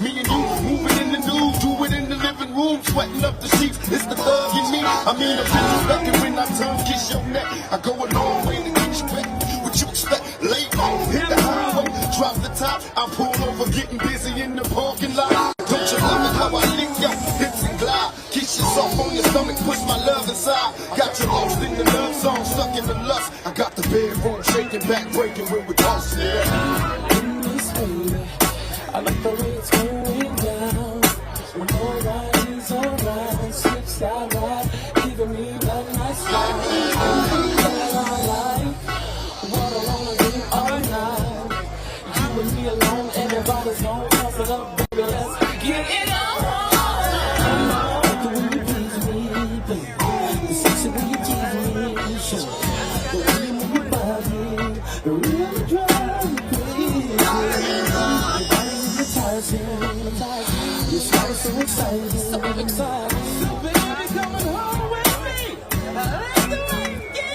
Me and you moving in the news, do it in the living room, sweating up the sheets. It's the thug in me. I mean, I'm disrespecting when I tongue kiss your neck. I go a long way to get you back. What you expect? Late on, hit the highway, drop the top. I pull over, getting busy in the parking lot. Don't you love it how I lick your hips and glide? Kiss yourself on your stomach, push my love inside. Got you lost in the love song, stuck in the lust. I got the bedroom shaking, back breaking when we're tossing it up. In this baby, I like the way it's going down. When alright is alright, slip slide right, giving me that nice slide. I like what I wanna do all night. You and me alone, everybody's gonna toss it up, baby. Let's get it on. The way you please me, baby. The sexy way you tease me, sure. The way you move your body, the real drive me crazy. Your body is hypnotizing. Your smile is so exciting, so exciting. So baby, come on home with me. Let's do it, yeah.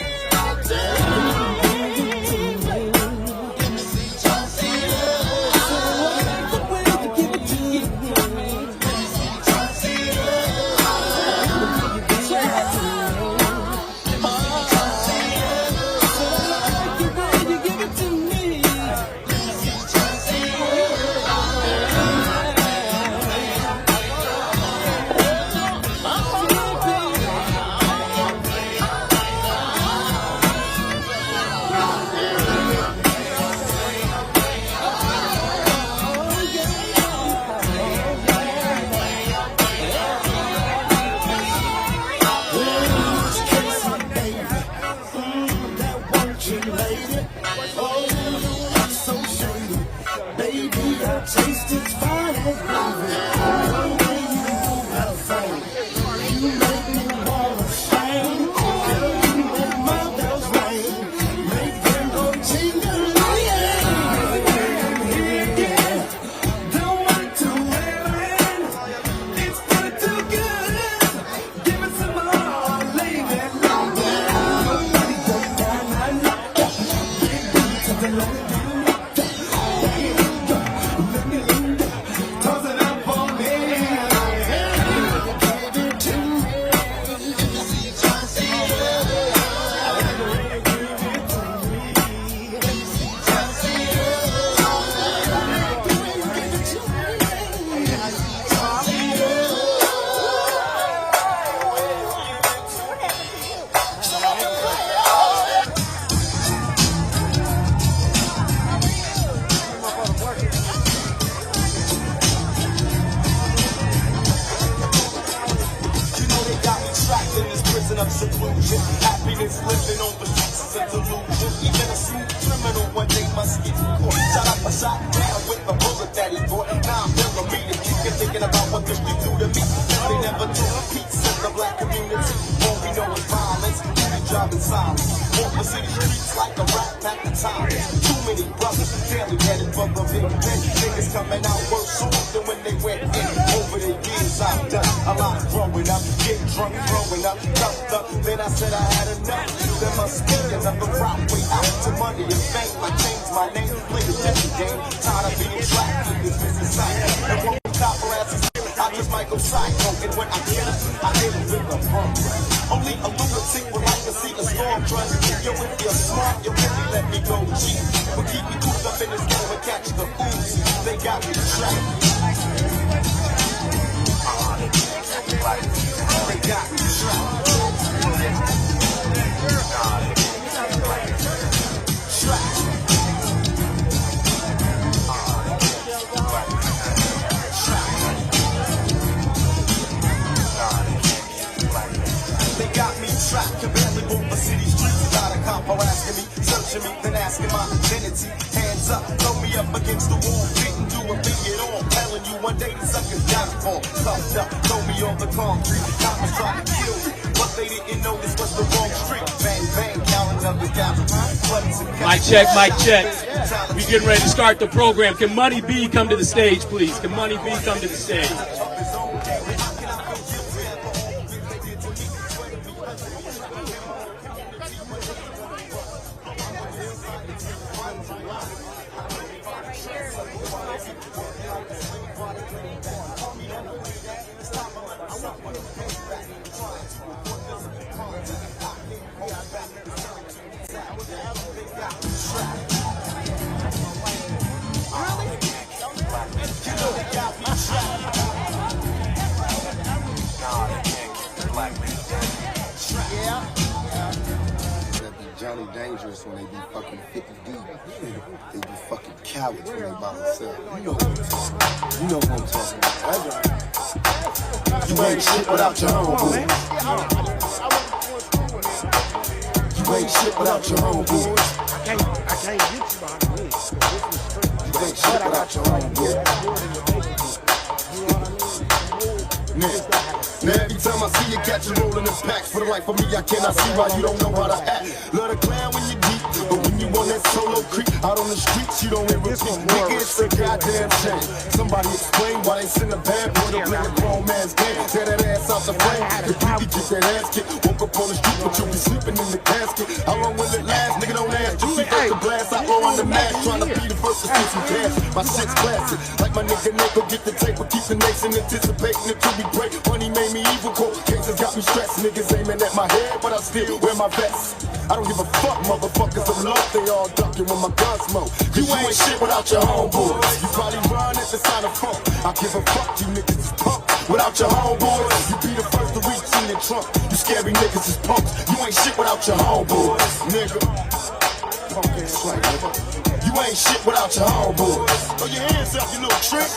Happiness living on the streets is a delusion. Even a smooth criminal one day must get caught. Shot up a shot down with the bullet that he bought. Now I'm millimeters. You're thinking about what this do to me. They never took peace in the black community. All we know is violence. We be driving silence. Walk the city streets like a rat pack of time. Too many brothers barely headed for the big pen. Niggas coming out worse off than when they went in. Over the years I've done a lot growing up. Get drunk, growing up, dumped up. Then I said I had enough. There must be another route way out to money and fame. I changed my name, play a different game. Tired of being trapped in this business side. And when we paparazzi, I just might go psycho. And when I get up, I hit it with a bump. Only a lunatic would like to see a storm run. Yo, if you're smart, you really let me go cheap. But keep me cooped up in this game and catch the ooze. They got me trapped. They got me trapped. They got me trapped, can barely move the city streets. Got a compo asking me, searching me, then asking my identity. Hands up, throw me up against the wall. Didn't do a thing at all. Telling you one day the suckers got fall. Stuffed up, throw me on the concrete. Coppers tried to kill me, but they didn't know this was the wrong street. Bang, bang, counting up the gap. Mic check, mic check. We getting ready to start the program. Can Money B come to the stage, please? Can Money B come to the stage? county dangerous when they be fucking 50 deep. They be fucking cowards when they by themselves. You know what I'm talking about. You know what I'm talking about. You ain't shit without your homeboy. You ain't shit without your homeboy. I can't get you behind me. You ain't shit without your homeboy. Now every time I see you catch you rolling in packs, for the life of me I cannot see why you don't know how to act. Love to clown when you deep, but when you on that solo creep out on the streets, you don't hear repeat. Nigga, it's a goddamn shame. Somebody explain why they send a bad boy to play a grown man's game. Tear that ass out the frame. If you could get that ass kicked, woke up on the street, but you'll be sleeping in the casket. How long will it last? Nigga, don't ask. You see first the blast, I blow on the mask, trying to be the first to see some cash. My shit's classic, like my nigga Nico, get the tape, but keep the nation anticipating it to be great. Money made me evil, cold cases got me stressed. Niggas aiming at my head, but I still wear my vest. I don't give a fuck, motherfuckers of love, they all ducking when my guns smoke. You ain't shit without your homeboys. You probably run at the sign of funk. I give a fuck, you niggas is punk. Without your homeboys, you be the first to reach in the trunk. You scary niggas is punks. You ain't shit without your homeboys, nigga. Punk ass slang, nigga. You ain't shit without your homeboys. Throw your hands up, you little trick.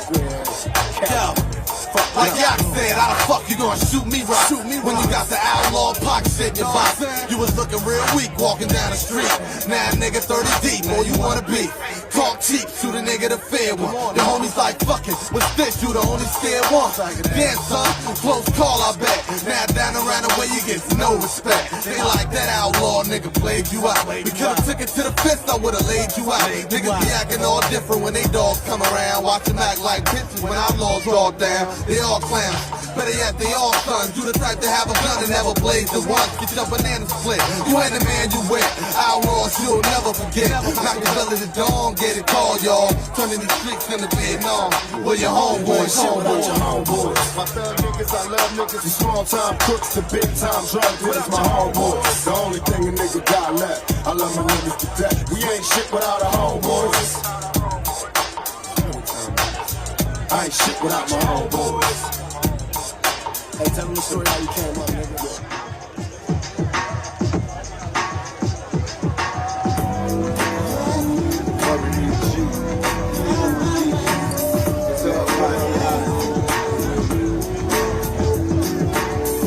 Yo. Like Yak said, how the fuck you gonna shoot me right? When you got the outlaw pockets in your box. You was looking real weak walking down the street. Now nigga 30 deep, all you wanna be. Talk cheap, shoot a nigga the fair one. The homies like fucking, what's this? You the only scared one. Damn son, close call I bet. Now down around the way you get no respect. They like that outlaw nigga played you out. We could've took it to the fist, I would've laid you out. Niggas be acting all different when they dogs come around. Watch them act like bitches when outlaws all down. They all clowns, better yet they all sons. You the type to have a gun and never blaze the once. Get your banana split, you ain't the man you with. Outlaws you'll never forget. Knock the belly to dawn, get it called y'all. Turning these streets into Vietnam. Where your homeboys, homeboys, your homeboys. My thug niggas, I love niggas. The small time crooks, the big time drug dealers, my homeboys. The only thing a nigga got left, I love my niggas to death. We ain't shit without our homeboys. I ain't shit without my homeboys. Hey, tell them the story how you came up, nigga.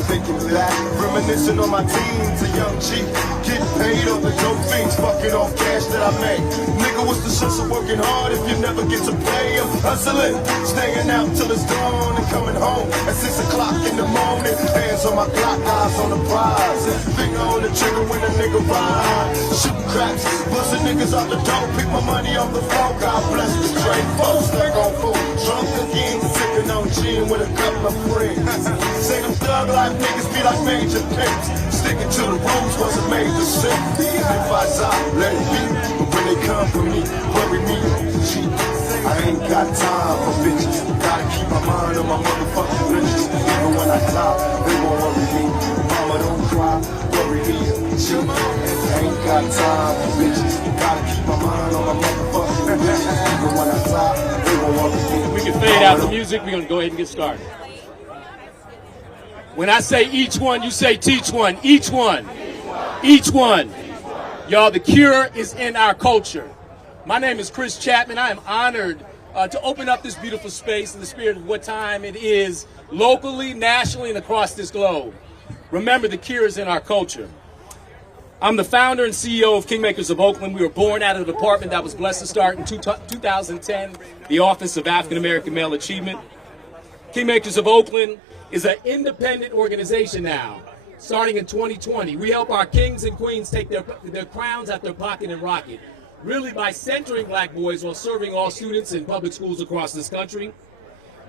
Thinking back, reminiscing on my teens, a young G. Getting paid off the dope fiends, fucking off cash that I made. Nigga, what's the sense of working hard if you never get to play? I'm hustling, staying out till it's dawn and coming home at 6 o'clock in the morning. Hands on my clock, eyes on the prize. Finger on the trigger when a nigga ride. Shooting craps, busting niggas out the door. Pick my money off the floor. God bless the straight folks. Stuck on food, drunk again, sipping on gin with a couple of friends. Say them thug life niggas be like major pimps. Sticking to the rules wasn't major sin. If I die, let it be. But when they come for me, worry me. Gee, I ain't got time for bitches. Gotta keep my mind on my motherfucking riches. Even when I die, they won't worry me. Mama, don't cry, worry me. Gee, I ain't got time for bitches. Gotta keep my mind on my motherfucking riches. Even when I die, they won't worry me. We can fade out the music. We're gonna go ahead and get started. When I say each one, you say teach one. Each one. Each one. Y'all, the cure is in our culture. My name is Chris Chapman. I am honored to open up this beautiful space in the spirit of what time it is locally, nationally, and across this globe. Remember, the cure is in our culture. I'm the founder and CEO of Kingmakers of Oakland. We were born out of a department that was blessed to start in 2010, the Office of African American Male Achievement. Kingmakers of Oakland is an independent organization now, starting in 2020. We help our kings and queens take their crowns out their pocket and rock it, really by centering black boys while serving all students in public schools across this country.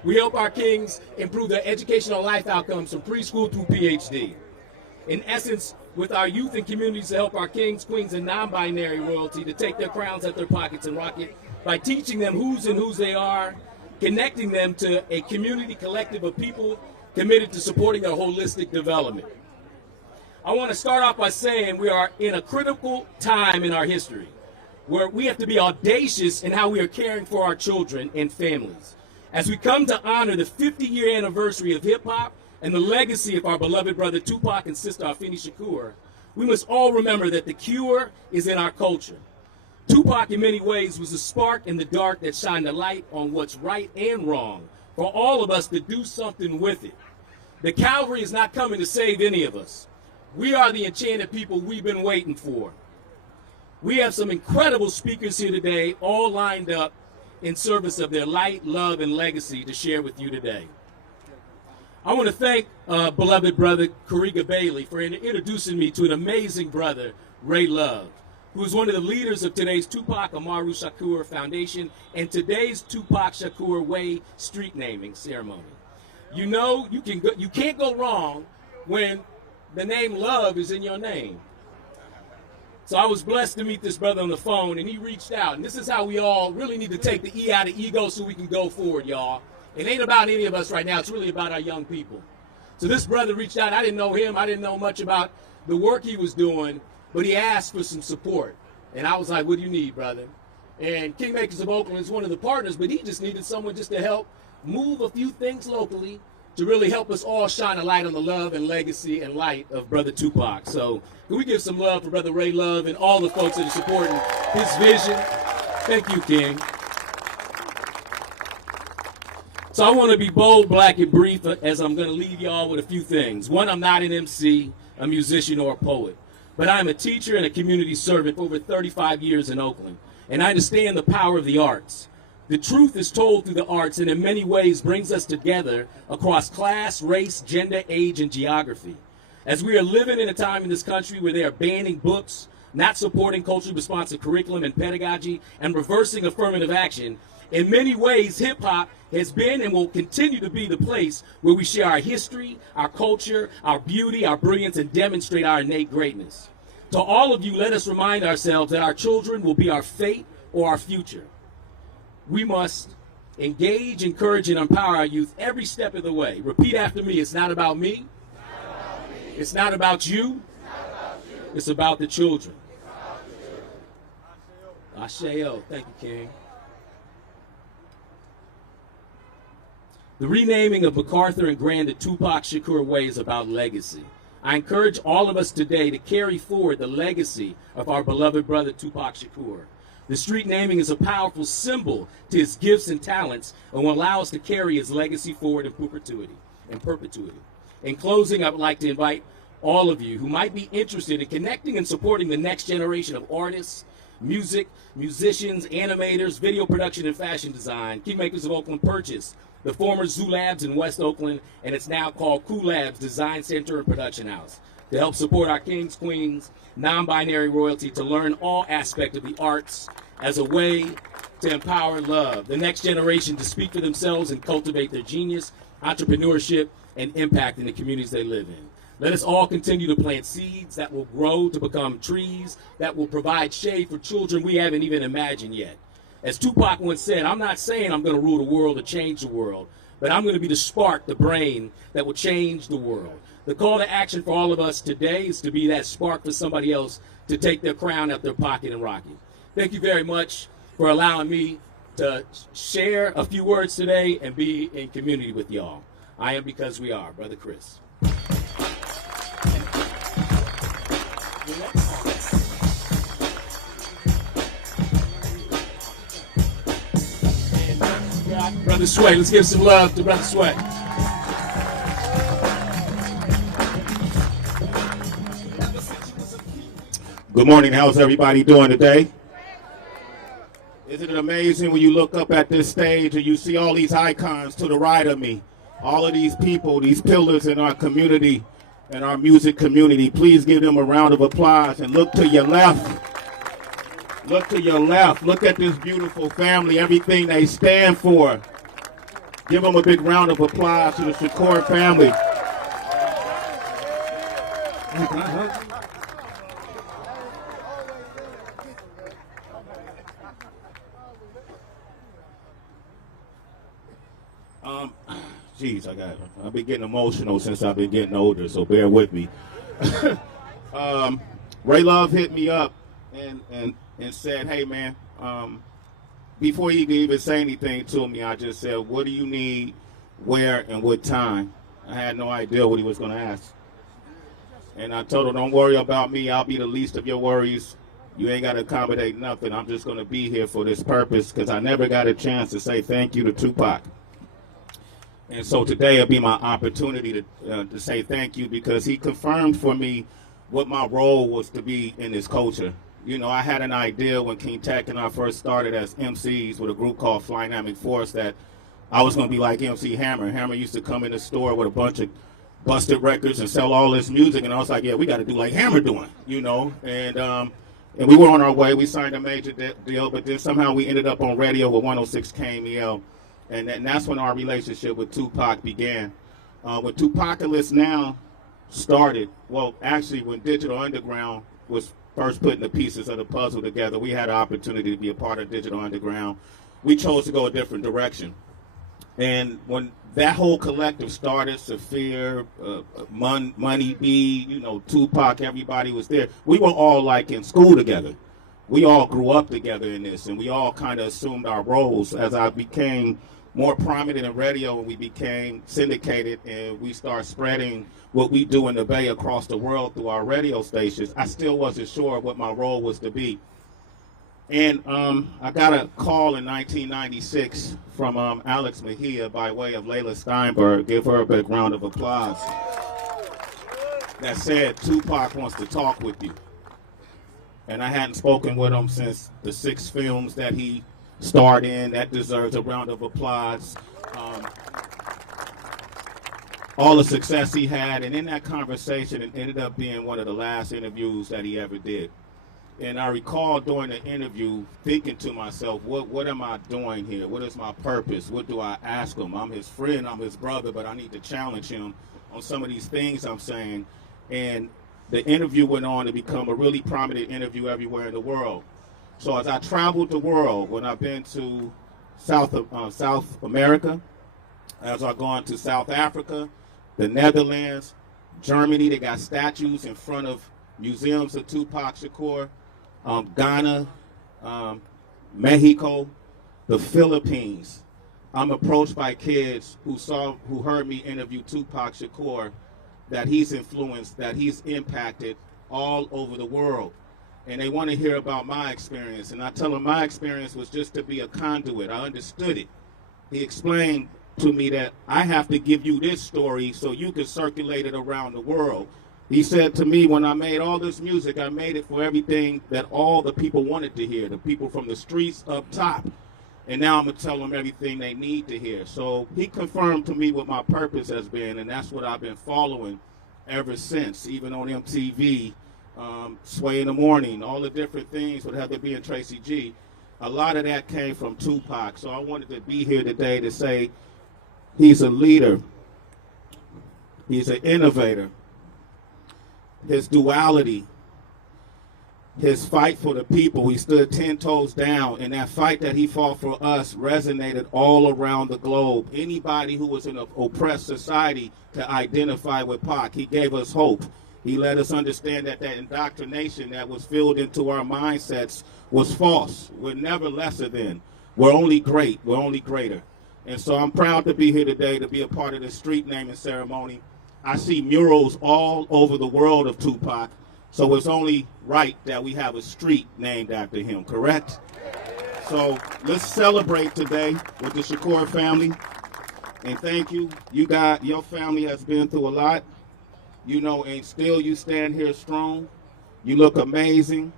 We help our kings improve their educational life outcomes from preschool through PhD. In essence, with our youth and communities to help our kings, queens, and non-binary royalty to take their crowns out their pockets and rock it by teaching them who's and whose they are, connecting them to a community collective of people committed to supporting their holistic development. I want to start off by saying we are in a critical time in our history where we have to be audacious in how we are caring for our children and families. As we come to honor the 50-year anniversary of hip-hop and the legacy of our beloved brother Tupac and sister Shakur, We must all remember that the cure is in our culture. Tupac, in many ways, was a spark in the dark that shined a light on what's right and wrong for all of us to do something with it. The cavalry is not coming to save any of us. We are the enchanted people we've been waiting for. We have some incredible speakers here today, all lined up in service of their light, love, and legacy to share with you today. I want to thank beloved brother Kariga Bailey for introducing me to an amazing brother, Ray Love, who is one of the leaders of today's Tupac Amaru Shakur Foundation and today's Tupac Shakur Way street naming ceremony. You know, you can't go wrong when the name Love is in your name. So I was blessed to meet this brother on the phone, and he reached out. And this is how we all really need to take the E out of ego so we can go forward, y'all. It ain't about any of us right now. It's really about our young people. So this brother reached out. I didn't know him. I didn't know much about the work he was doing, but he asked for some support. And I was like, what do you need, brother? And Kingmakers of Oakland is one of the partners, but he just needed someone just to help move a few things locally to really help us all shine a light on the love and legacy and light of Brother Tupac. So can we give some love for Brother Ray Love and all the folks that are supporting his vision? Thank you, King. So I want to be bold, black, and brief as I'm going to leave y'all with a few things. One, I'm not an MC, a musician, or a poet, but I'm a teacher and a community servant for over 35 years in Oakland, and I understand the power of the arts. The truth is told through the arts and in many ways brings us together across class, race, gender, age, and geography. As we are living in a time in this country where they are banning books, not supporting culturally responsive curriculum and pedagogy, and reversing affirmative action, in many ways hip-hop has been and will continue to be the place where we share our history, our culture, our beauty, our brilliance, and demonstrate our innate greatness. To all of you, let us remind ourselves that our children will be our fate or our future. We must engage, encourage, and empower our youth every step of the way. Repeat after me. It's not about me. It's not about you. It's about the children. Asheo. Thank you, King. The renaming of MacArthur and Grandin Tupac Shakur Way is about legacy. I encourage all of us today to carry forward the legacy of our beloved brother Tupac Shakur. The street naming is a powerful symbol to his gifts and talents and will allow us to carry his legacy forward in perpetuity. In closing, I would like to invite all of you who might be interested in connecting and supporting the next generation of artists, music, musicians, animators, video production, and fashion design. Kingmakers of Oakland purchased the former Zoo Labs in West Oakland, and it's now called Cool Labs Design Center and Production House, to help support our kings, queens, non-binary royalty, to learn all aspects of the arts as a way to empower love, the next generation to speak for themselves and cultivate their genius, entrepreneurship, and impact in the communities they live in. Let us all continue to plant seeds that will grow to become trees that will provide shade for children we haven't even imagined yet. As Tupac once said, I'm not saying I'm going to rule the world or change the world, but I'm going to be the spark, the brain that will change the world. The call to action for all of us today is to be that spark for somebody else to take their crown out their pocket and rock it. Thank you very much for allowing me to share a few words today and be in community with y'all. I am because we are. Brother Chris. Brother Sway, let's give some love to Brother Sway. Good morning. How's everybody doing today? Isn't it amazing when you look up at this stage and you see all these icons to the right of me, all of these people, these pillars in our community and our music community? Please give them a round of applause and look to your left. Look to your left. Look at this beautiful family, everything they stand for. Give them a big round of applause to the Shakur family. Geez, I've been getting emotional since I've been getting older, so bear with me. Ray Love hit me up and said, hey man, before he could even say anything to me, I just said, what do you need, where, and what time? I had no idea what he was going to ask. And I told her, don't worry about me. I'll be the least of your worries. You ain't got to accommodate nothing. I'm just going to be here for this purpose because I never got a chance to say thank you to Tupac. And so today will be my opportunity to say thank you because he confirmed for me what my role was to be in this culture. You know, I had an idea when King Tech and I first started as MCs with a group called Flynamic Force that I was going to be like MC Hammer. Hammer used to come in the store with a bunch of busted records and sell all this music, and I was like, yeah, we got to do like Hammer doing, you know. And we were on our way. We signed a major deal, but then somehow we ended up on radio with 106 KMEL, and that's when our relationship with Tupac began. When Tupacalypse Now started, well, actually when Digital Underground was first putting the pieces of the puzzle together, we had an opportunity to be a part of Digital Underground. We chose to go a different direction. And when that whole collective started, Saphir, Money B, you know, Tupac, everybody was there. We were all like in school together. We all grew up together in this, and we all kind of assumed our roles. As I became more prominent in radio and we became syndicated and we started spreading what we do in the Bay across the world through our radio stations, I still wasn't sure what my role was to be. And I got a call in 1996 from Alex Mejia by way of Layla Steinberg. Give her a big round of applause. That said, Tupac wants to talk with you. And I hadn't spoken with him since the 6 films that he starred in. That deserves a round of applause. All the success he had, and in that conversation, it ended up being one of the last interviews that he ever did. And I recall during the interview thinking to myself, what am I doing here? What is my purpose? What do I ask him? I'm his friend, I'm his brother, but I need to challenge him on some of these things I'm saying. And the interview went on to become a really prominent interview everywhere in the world. So as I traveled the world, when I've been to South America, as I've gone to South Africa, the Netherlands, Germany, they got statues in front of museums of Tupac Shakur, Ghana, Mexico, the Philippines. I'm approached by kids who heard me interview Tupac Shakur, that he's influenced, that he's impacted all over the world. And they want to hear about my experience. And I tell them my experience was just to be a conduit. I understood it. He explained to me that I have to give you this story so you can circulate it around the world. He said to me, when I made all this music, I made it for everything that all the people wanted to hear, the people from the streets up top. And now I'm going to tell them everything they need to hear. So he confirmed to me what my purpose has been, and that's what I've been following ever since, even on MTV, Sway in the Morning, all the different things with Heather B and Tracy G. A lot of that came from Tupac. So I wanted to be here today to say he's a leader. He's an innovator. His duality, his fight for the people, he stood 10 toes down, and that fight that he fought for us resonated all around the globe. Anybody who was in an oppressed society to identify with Pac, he gave us hope. He let us understand that that indoctrination that was filled into our mindsets was false. We're never lesser than. We're only great. We're only greater. And so I'm proud to be here today to be a part of the street naming ceremony. I see murals all over the world of Tupac, so it's only right that we have a street named after him, correct? So let's celebrate today with the Shakur family, and thank you. Your family has been through a lot, you know, and still you stand here strong. You look amazing,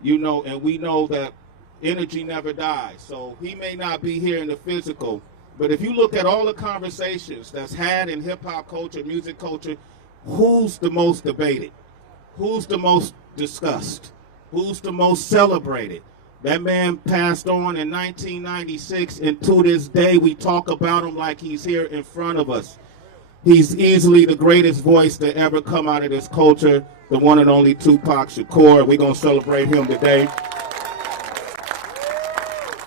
you know, and we know that energy never dies. So he may not be here in the physical, but if you look at all the conversations that's had in hip-hop culture, music culture, who's the most debated? Who's the most discussed? Who's the most celebrated? That man passed on in 1996, and to this day we talk about him like he's here in front of us. He's easily the greatest voice to ever come out of this culture, the one and only Tupac Shakur. We're going to celebrate him today.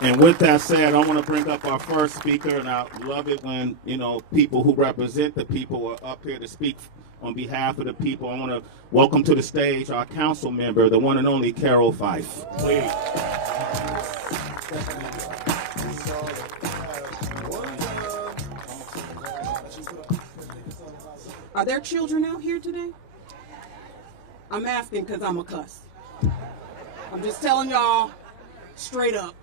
And with that said, I want to bring up our first speaker, and I love it when, you know, people who represent the people are up here to speak on behalf of the people. I want to welcome to the stage our council member, the one and only Carol Fife. Please. Are there children out here today? I'm asking because I'm a cuss. I'm just telling y'all straight up.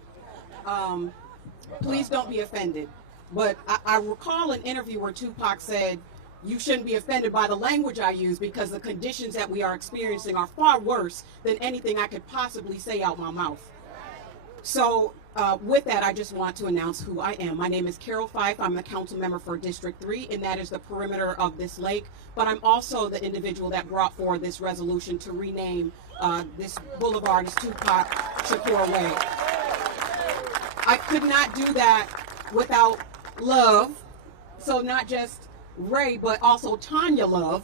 Please don't be offended. But I recall an interview where Tupac said, you shouldn't be offended by the language I use because the conditions that we are experiencing are far worse than anything I could possibly say out my mouth. So with that, I just want to announce who I am. My name is Carol Fife. I'm the council member for District 3, and that is the perimeter of this lake. But I'm also the individual that brought forward this resolution to rename this boulevard as Tupac Shakur Way. I could not do that without love. So not just Ray, but also Tanya Love,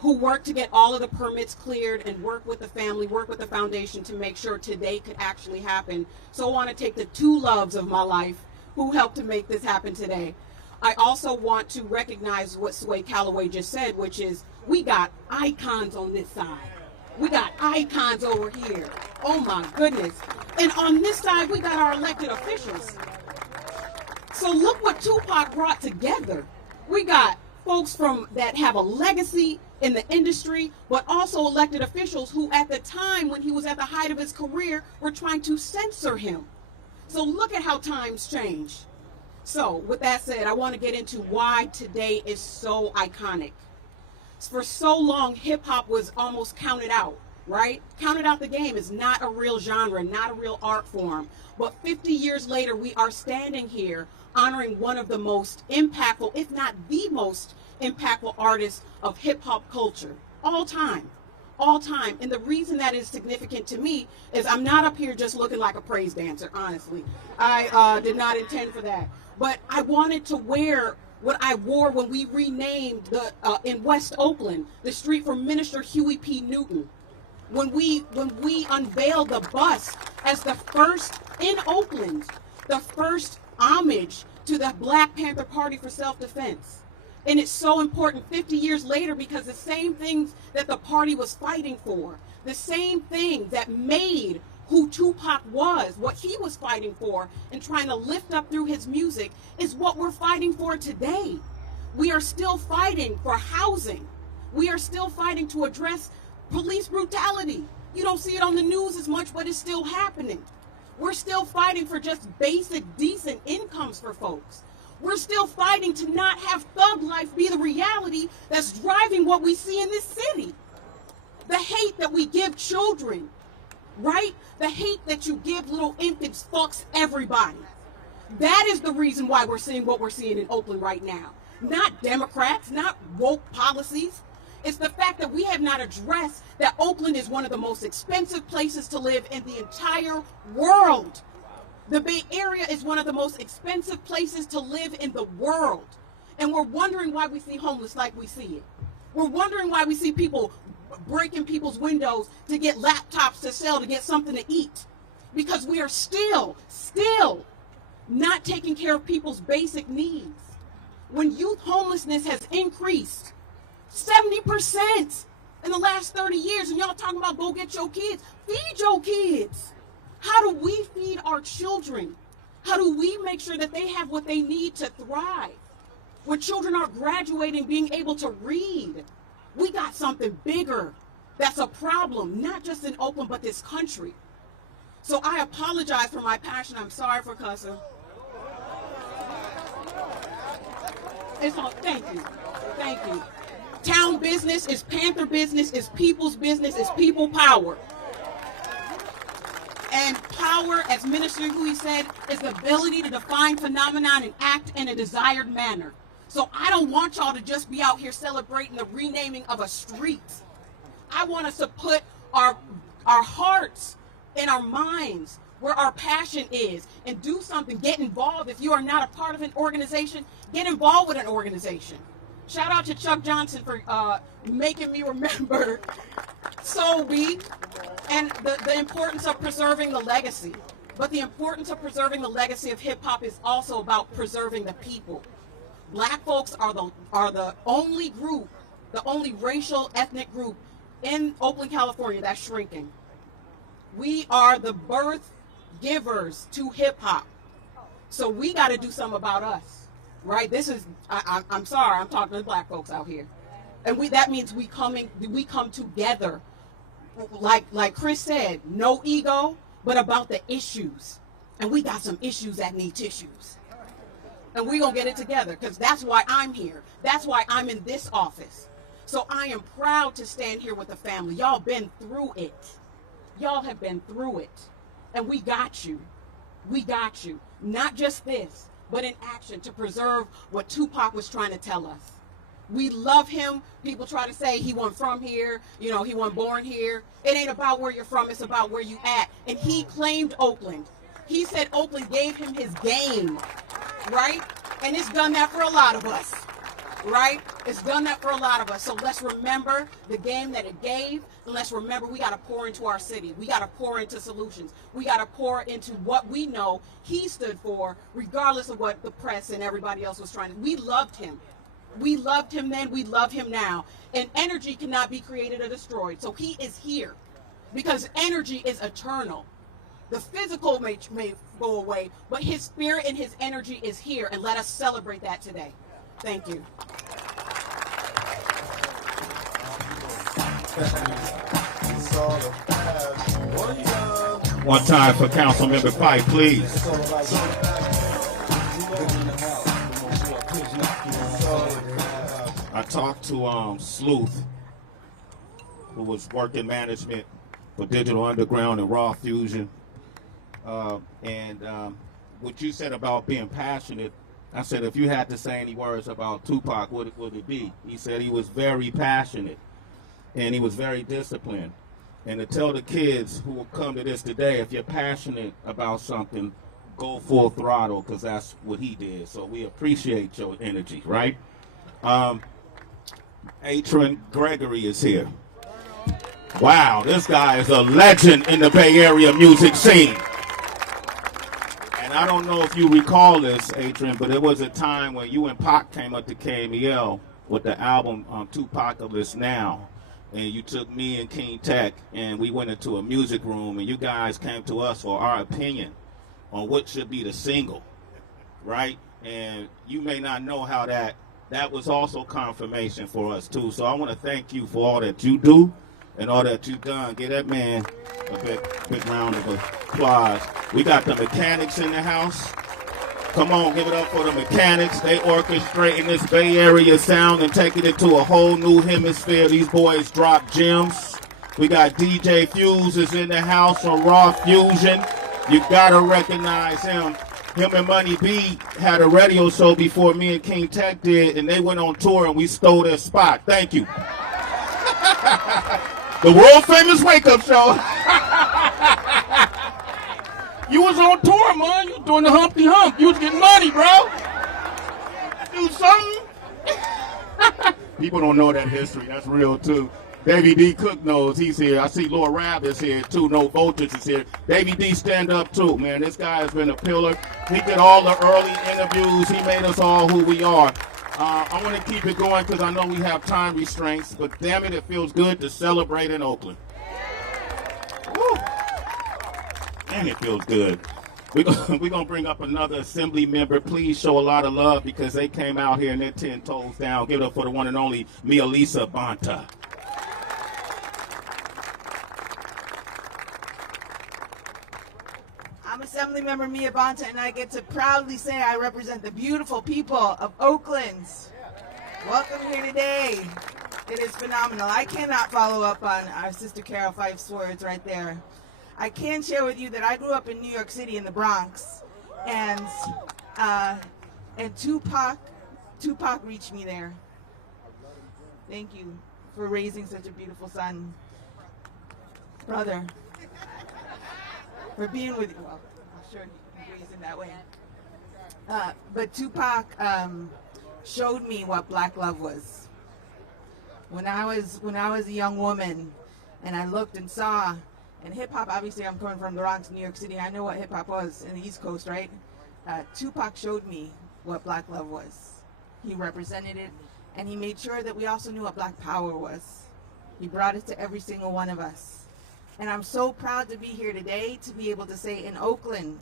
who worked to get all of the permits cleared and work with the family, work with the foundation to make sure today could actually happen. So I want to take the two loves of my life who helped to make this happen today. I also want to recognize what Sway Calloway just said, which is we got icons on this side. We got icons over here. Oh my goodness. And on this side, we got our elected officials. So look what Tupac brought together. We got folks that have a legacy in the industry, but also elected officials who at the time when he was at the height of his career were trying to censor him. So look at how times change. So with that said, I want to get into why today is so iconic. For so long, hip hop was almost counted out, right? Counted out the game is not a real genre, not a real art form. But 50 years later, we are standing here honoring one of the most impactful, if not the most impactful artists of hip hop culture, all time. And the reason that is significant to me is I'm not up here just looking like a praise dancer, honestly. I did not intend for that. But I wanted to wear what I wore when we renamed in West Oakland, the street for Minister Huey P. Newton. When we unveiled the bus as the first in Oakland, the first homage to the Black Panther Party for self-defense. And it's so important 50 years later because the same things that the party was fighting for, the same things that made who Tupac was, what he was fighting for and trying to lift up through his music is what we're fighting for today. We are still fighting for housing. We are still fighting to address police brutality. You don't see it on the news as much, but it's still happening. We're still fighting for just basic, decent incomes for folks. We're still fighting to not have thug life be the reality that's driving what we see in this city. The hate that we give children, right? The hate that you give little infants fucks everybody. That is the reason why we're seeing what we're seeing in Oakland right now. Not Democrats, not woke policies. It's the fact that we have not addressed that Oakland is one of the most expensive places to live in the entire world. The Bay Area is one of the most expensive places to live in the world. And we're wondering why we see homeless like we see it. We're wondering why we see people breaking people's windows to get laptops to sell to get something to eat. Because we are still not taking care of people's basic needs. When youth homelessness has increased 70% in the last 30 years, and y'all talking about go get your kids, feed your kids. How do we feed our children? How do we make sure that they have what they need to thrive? When children are graduating, being able to read, we got something bigger that's a problem, not just in Oakland, but this country. So I apologize for my passion. I'm sorry for cussing. It's all, thank you. Town business is Panther business, is people's business, is people power. And power, as Minister Huey said, is the ability to define phenomenon and act in a desired manner. So I don't want y'all to just be out here celebrating the renaming of a street. I want us to put our hearts and our minds where our passion is and do something, get involved. If you are not a part of an organization, get involved with an organization. Shout out to Chuck Johnson for making me remember Sobe and the importance of preserving the legacy. But the importance of preserving the legacy of hip hop is also about preserving the people. Black folks are the only group, the only racial ethnic group in Oakland, California that's shrinking. We are the birth givers to hip hop. So we got to do something about us. Right? This is, I'm sorry, I'm talking to black folks out here. And that means we come together like Chris said, no ego, but about the issues. And we got some issues that need tissues. And we're going to get it together, because that's why I'm here. That's why I'm in this office. So I am proud to stand here with the family. Y'all been through it. Y'all have been through it. And we got you. We got you. Not just this, but in action to preserve what Tupac was trying to tell us. We love him. People try to say he wasn't from here, he wasn't born here. It ain't about where you're from, it's about where you at. And he claimed Oakland. He said Oakland gave him his game, right? And it's done that for a lot of us, right? It's done that for a lot of us. So let's remember the game that it gave, and let's remember we got to pour into our city. We got to pour into solutions. We got to pour into what we know he stood for, regardless of what the press and everybody else was trying to. We loved him. We loved him then, we love him now. And energy cannot be created or destroyed. So he is here because energy is eternal. The physical may go away, but his spirit and his energy is here, and let us celebrate that today. Thank you. One time for Councilmember Fife, please. I talked to Sleuth, who was working management for Digital Underground and Raw Fusion. And what you said about being passionate, I said, if you had to say any words about Tupac, what would it be? He said he was very passionate and he was very disciplined. And to tell the kids who will come to this today, if you're passionate about something, go full throttle, because that's what he did. So we appreciate your energy, right? Atron Gregory is here. Wow, this guy is a legend in the Bay Area music scene. And I don't know if you recall this, Atron, but it was a time when you and Pac came up to KMEL with the album Tupacalypse Now. And you took me and King Tech, and we went into a music room, and you guys came to us for our opinion on what should be the single, right? And you may not know how that was also confirmation for us, too. So I want to thank you for all that you do and all that you've done. Give that man a big round of applause. We got the mechanics in the house. Come on, give it up for the mechanics. They orchestrating this Bay Area sound and taking it to a whole new hemisphere. These boys drop gems. We got DJ Fuse is in the house on Raw Fusion. You gotta recognize him. Him and Money B had a radio show before me and King Tech did, and they went on tour and we stole their spot. Thank you. The world famous wake up show. You was on tour, man. You was doing the Humpty Hump. You was getting money, bro. Do something. People don't know that history. That's real, too. Davey D. Cook knows he's here. I see Lord Rab is here, too. No Voltage is here. Davey D. stand up, too, man. This guy has been a pillar. He did all the early interviews. He made us all who we are. I want to keep it going because I know we have time restraints, but damn it feels good to celebrate in Oakland. Woo. And it feels good. We're going to bring up another assembly member. Please show a lot of love because they came out here and they're 10 toes down. Give it up for the one and only Mia Lisa Bonta. I'm Assemblymember Mia Bonta, and I get to proudly say I represent the beautiful people of Oakland. Welcome here today. It is phenomenal. I cannot follow up on our sister Carol Fife's words right there. I can share with you that I grew up in New York City in the Bronx, and Tupac reached me there. Thank you for raising such a beautiful son, brother, for being with you. Well, I'm sure he agrees in that way. But Tupac showed me what black love was. When I was a young woman, and I looked and saw. And hip-hop, obviously I'm coming from the Bronx, New York City. I know what hip-hop was in the East Coast, right? Tupac showed me what black love was. He represented it, and he made sure that we also knew what black power was. He brought it to every single one of us. And I'm so proud to be here today to be able to say in Oakland,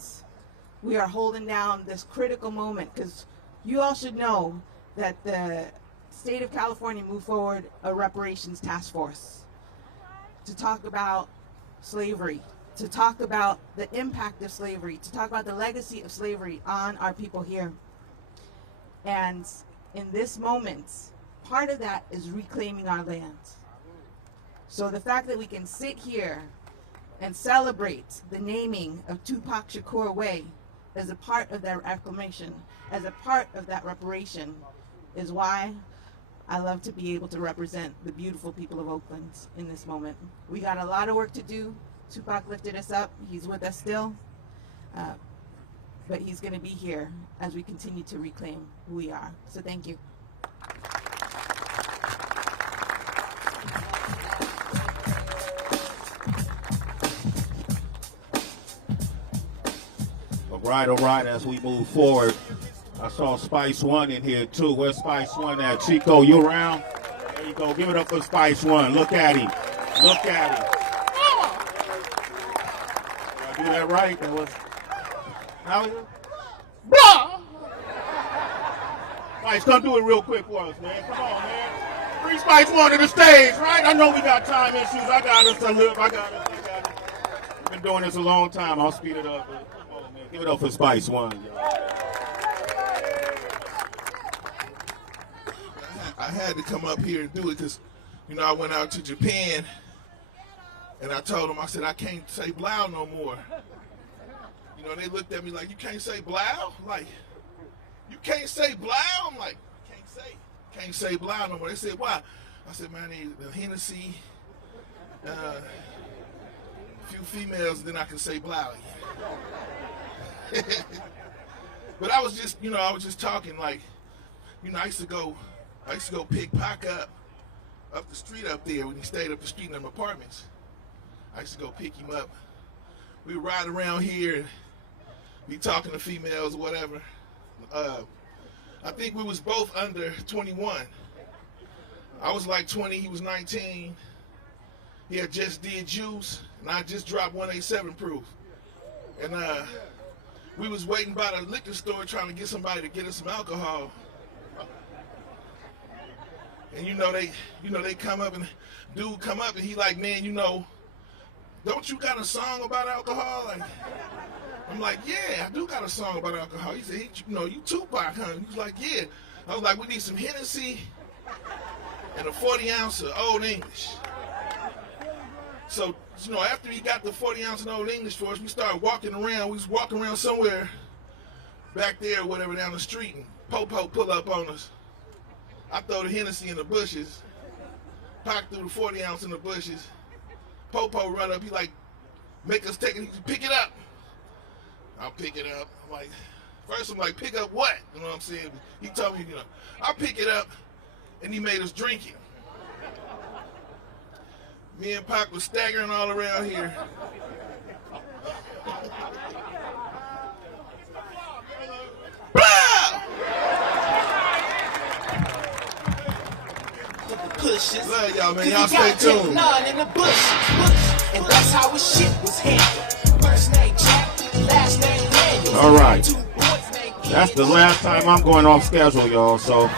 we are holding down this critical moment, because you all should know that the state of California moved forward a reparations task force. to talk about slavery, to talk about the impact of slavery, to talk about the legacy of slavery on our people here. And in this moment, part of that is reclaiming our land. So the fact that we can sit here and celebrate the naming of Tupac Shakur Way as a part of that reclamation, as a part of that reparation, is why I love to be able to represent the beautiful people of Oakland in this moment. We got a lot of work to do. Tupac lifted us up. He's with us still. But he's going to be here as we continue to reclaim who we are. So thank you. All right, as we move forward, I saw Spice One in here too. Where's Spice One at? Chico, you around? There you go. Give it up for Spice One. Look at him. Look at him. Did I do that right? That was... How is it? Blah! Spice, come do it real quick for us, man. Come on, man. Bring Spice One to the stage, right? I know we got time issues. I got us to live. I got us. We've been doing this a long time. I'll speed it up. Come on, man. Give it up for Spice One, y'all. I had to come up here and do it because, you know, I went out to Japan and I told them, I said, I can't say blow no more. You know, they looked at me like, you can't say blow? Like, you can't say blow? I'm like, can't say blow no more. They said, why? I said, man, I need the Hennessy, a few females, then I can say blow again. But I was just, you know, I was just talking like, you know, I used to go pick Pac up the street up there when he stayed up the street in them apartments. I used to go pick him up. We would ride around here and be talking to females or whatever. I think we was both under 21. I was like 20, he was 19. He had just did juice, and I just dropped 187 proof. And we was waiting by the liquor store trying to get somebody to get us some alcohol. And they come up and dude come up and he like, man, you know, don't you got a song about alcohol? Like, I'm like, yeah, I do got a song about alcohol. He said, you know, you Tupac, huh? He was like, yeah. I was like, we need some Hennessy and a 40 ounce of Old English. So, you know, after he got the 40 ounce of Old English for us, we started walking around. We was walking around somewhere back there or whatever down the street, and Popo pull up on us. I throw the Hennessy in the bushes. Pac threw the 40 ounce in the bushes. Popo run up. He like, make us take it. Pick it up. I'll pick it up. I'm like, first I'm like, pick up what? You know what I'm saying? He told me, you know, I'll pick it up. And he made us drink it. Me and Pac was staggering all around here. Pushes. Love y'all, man. Y'all stay tuned. None in the bushes. And that's how his shit was handled. First name Jack, last name Daniel. All right. That's the last time I'm going off schedule, y'all. So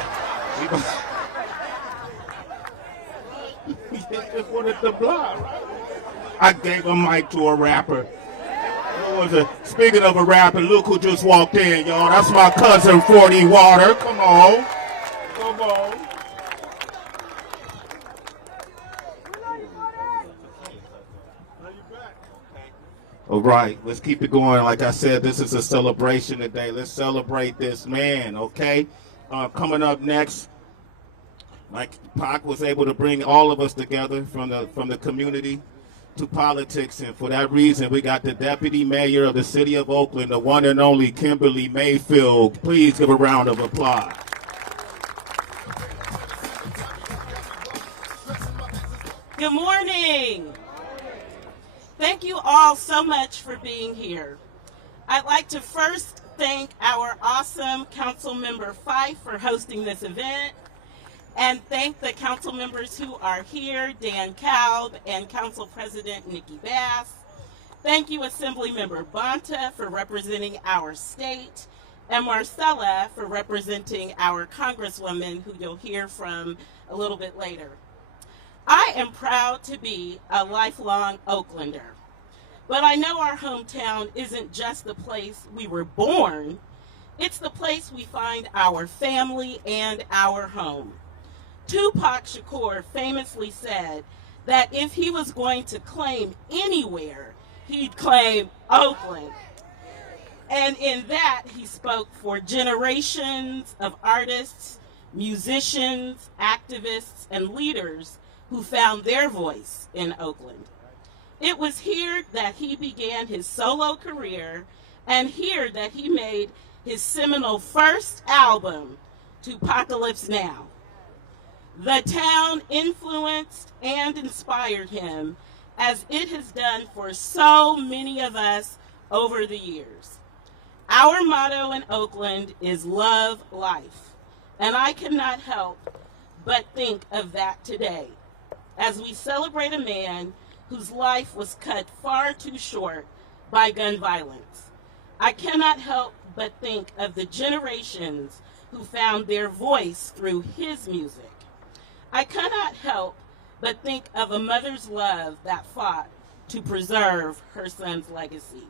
we just wanted to block. I gave a mic to a rapper. Speaking of a rapper, look who just walked in, y'all. That's my cousin 40 Water. Come on. Come on. All right, let's keep it going. Like I said, this is a celebration today. Let's celebrate this man, okay? Coming up next, like Pac was able to bring all of us together from the community to politics, and for that reason, we got the Deputy Mayor of the City of Oakland, the one and only Kimberly Mayfield. Please give a round of applause. Good morning. Thank you all so much for being here. I'd like to first thank our awesome Council Member Fife for hosting this event, and thank the council members who are here, Dan Kalb and Council President Nikki Bass. Thank you, Assembly Member Bonta, for representing our state, and Marcella for representing our Congresswoman, who you'll hear from a little bit later. I am proud to be a lifelong Oaklander, but I know our hometown isn't just the place we were born, it's the place we find our family and our home. Tupac Shakur famously said that if he was going to claim anywhere, he'd claim Oakland. And in that, he spoke for generations of artists, musicians, activists, and leaders who found their voice in Oakland. It was here that he began his solo career, and here that he made his seminal first album, Tupacalypse Now. The town influenced and inspired him, as it has done for so many of us over the years. Our motto in Oakland is Love Life, and I cannot help but think of that today, as we celebrate a man whose life was cut far too short by gun violence. I cannot help but think of the generations who found their voice through his music. I cannot help but think of a mother's love that fought to preserve her son's legacy.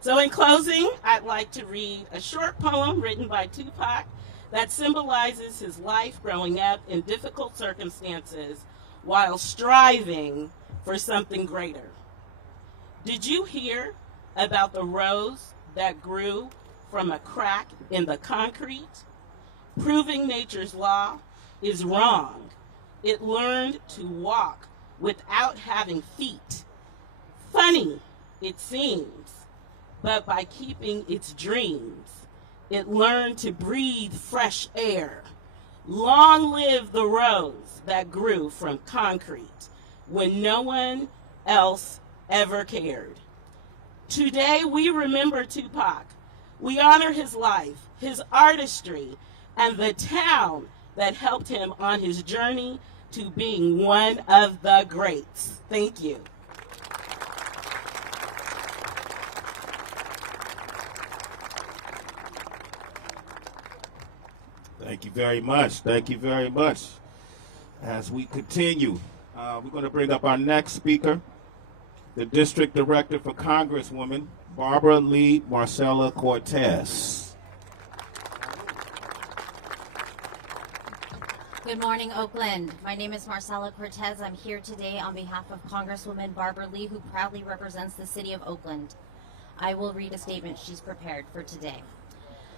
So in closing, I'd like to read a short poem written by Tupac that symbolizes his life growing up in difficult circumstances while striving for something greater. Did you hear about the rose that grew from a crack in the concrete? Proving nature's law is wrong. It learned to walk without having feet. Funny, it seems, but by keeping its dreams, it learned to breathe fresh air. Long live the rose that grew from concrete when no one else ever cared. Today we remember Tupac. We honor his life, his artistry, and the town that helped him on his journey to being one of the greats. Thank you. Thank you very much. Thank you very much. As we continue, we're going to bring up our next speaker, the District Director for Congresswoman, Barbara Lee Marcella Cortez. Good morning, Oakland. My name is Marcella Cortez. I'm here today on behalf of Congresswoman Barbara Lee, who proudly represents the city of Oakland. I will read a statement she's prepared for today.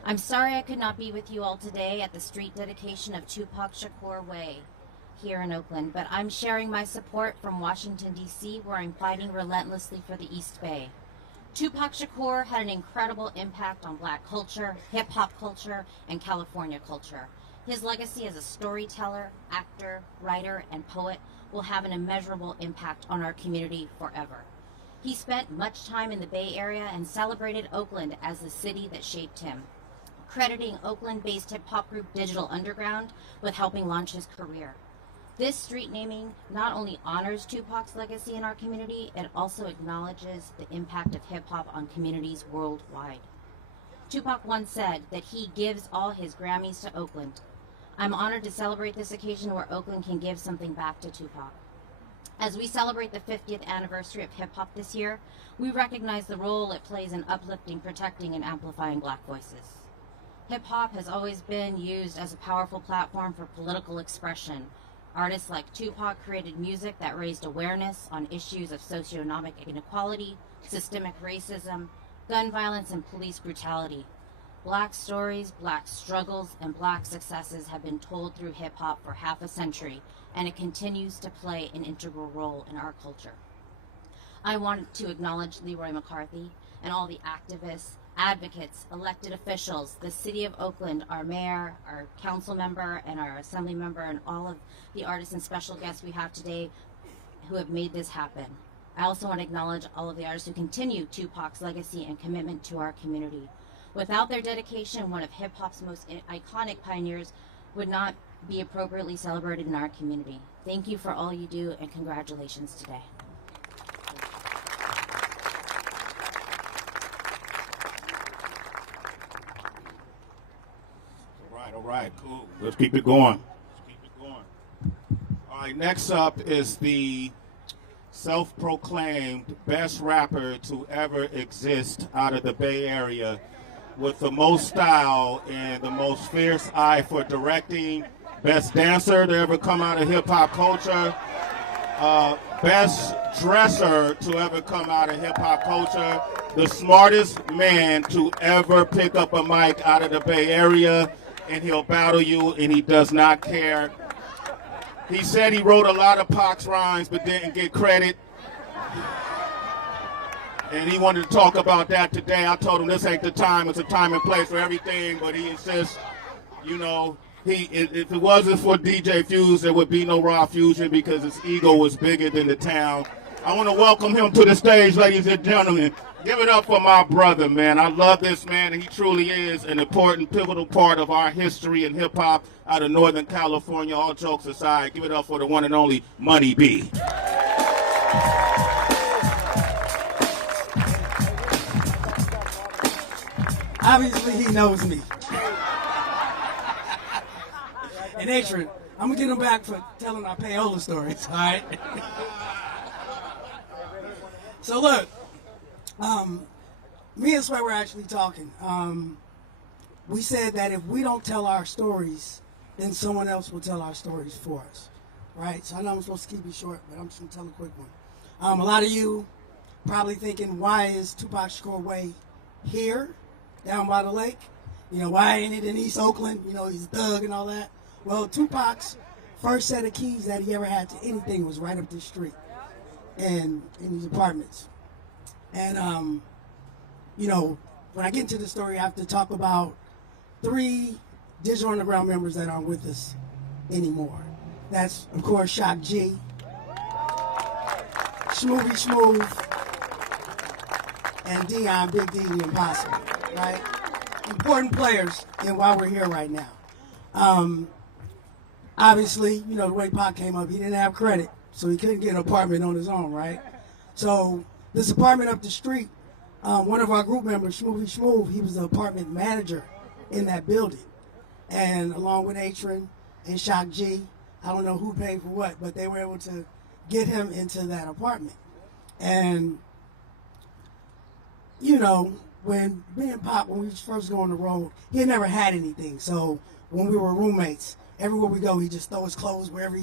I'm sorry I could not be with you all today at the street dedication of Tupac Shakur Way here in Oakland, but I'm sharing my support from Washington, D.C., where I'm fighting relentlessly for the East Bay. Tupac Shakur had an incredible impact on Black culture, hip-hop culture, and California culture. His legacy as a storyteller, actor, writer, and poet will have an immeasurable impact on our community forever. He spent much time in the Bay Area and celebrated Oakland as the city that shaped him, crediting Oakland-based hip-hop group Digital Underground with helping launch his career. This street naming not only honors Tupac's legacy in our community, it also acknowledges the impact of hip-hop on communities worldwide. Tupac once said that he gives all his Grammys to Oakland. I'm honored to celebrate this occasion where Oakland can give something back to Tupac. As we celebrate the 50th anniversary of hip-hop this year, we recognize the role it plays in uplifting, protecting, and amplifying Black voices. Hip-hop has always been used as a powerful platform for political expression. Artists like Tupac created music that raised awareness on issues of socioeconomic inequality, systemic racism, gun violence, and police brutality. Black stories, Black struggles, and Black successes have been told through hip-hop for half a century, and it continues to play an integral role in our culture. I want to acknowledge Leroy McCarthy and all the activists, advocates, elected officials, the city of Oakland, our mayor, our council member, and our assembly member, and all of the artists and special guests we have today who have made this happen. I also want to acknowledge all of the artists who continue Tupac's legacy and commitment to our community. Without their dedication, one of hip-hop's most iconic pioneers would not be appropriately celebrated in our community. Thank you for all you do, and congratulations today. All right, cool. Let's keep it going. All right, next up is the self-proclaimed best rapper to ever exist out of the Bay Area, with the most style and the most fierce eye for directing, best dancer to ever come out of hip-hop culture, best dresser to ever come out of hip-hop culture, the smartest man to ever pick up a mic out of the Bay Area, and he'll battle you, and he does not care. He said he wrote a lot of Pac's rhymes but didn't get credit. And he wanted to talk about that today. I told him this ain't the time. It's a time and place for everything. But he insists, you know, if it wasn't for DJ Fuse, there would be no Raw Fusion because his ego was bigger than the town. I want to welcome him to the stage, ladies and gentlemen. Give it up for my brother, man. I love this man, and he truly is an important, pivotal part of our history in hip-hop out of Northern California. All jokes aside, give it up for the one and only Money B. Obviously, he knows me. And Adrian, I'm going to get him back for telling our payola stories, all right? So look, me and Sway were actually talking. We said that if we don't tell our stories, then someone else will tell our stories for us, right? So I know I'm supposed to keep it short, but I'm just going to tell a quick one. A lot of you probably thinking, why is Tupac Shakur way here, down by the lake? You know, why ain't it in East Oakland? You know, he's a thug and all that. Well, Tupac's first set of keys that he ever had to anything was right up the street and in these apartments. And, you know, when I get into the story, I have to talk about 3 Digital Underground members that aren't with us anymore. That's, of course, Shock G, Smoothie Smooth, and Dion, Big D, the Impossible, right? Important players in why we're here right now. Obviously, you know, the way Pac came up, he didn't have credit, so he couldn't get an apartment on his own, right? So this apartment up the street, one of our group members, Smoothie Smooth, he was the apartment manager in that building. And along with Atron and Shock G, I don't know who paid for what, but they were able to get him into that apartment. And, you know, when me and Pop, when we first go on the road, he had never had anything. So when we were roommates, everywhere we go, he just throw his clothes wherever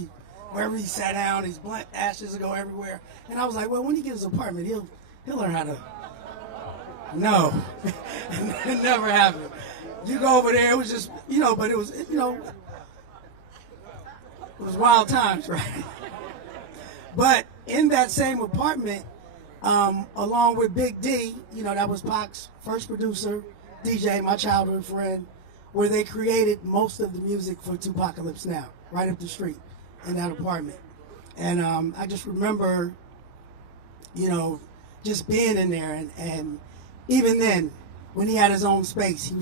he sat down, his blunt ashes would go everywhere. And I was like, well, when he gets his apartment, he'll learn how to. No, it never happened. You go over there, it was just, you know, but it was, you know, it was wild times, right? But in that same apartment, along with Big D, you know, that was Pac's first producer, DJ, my childhood friend, where they created most of the music for Tupacalypse Now, right up the street in that apartment. And I just remember, you know, just being in there, and even then, when he had his own space,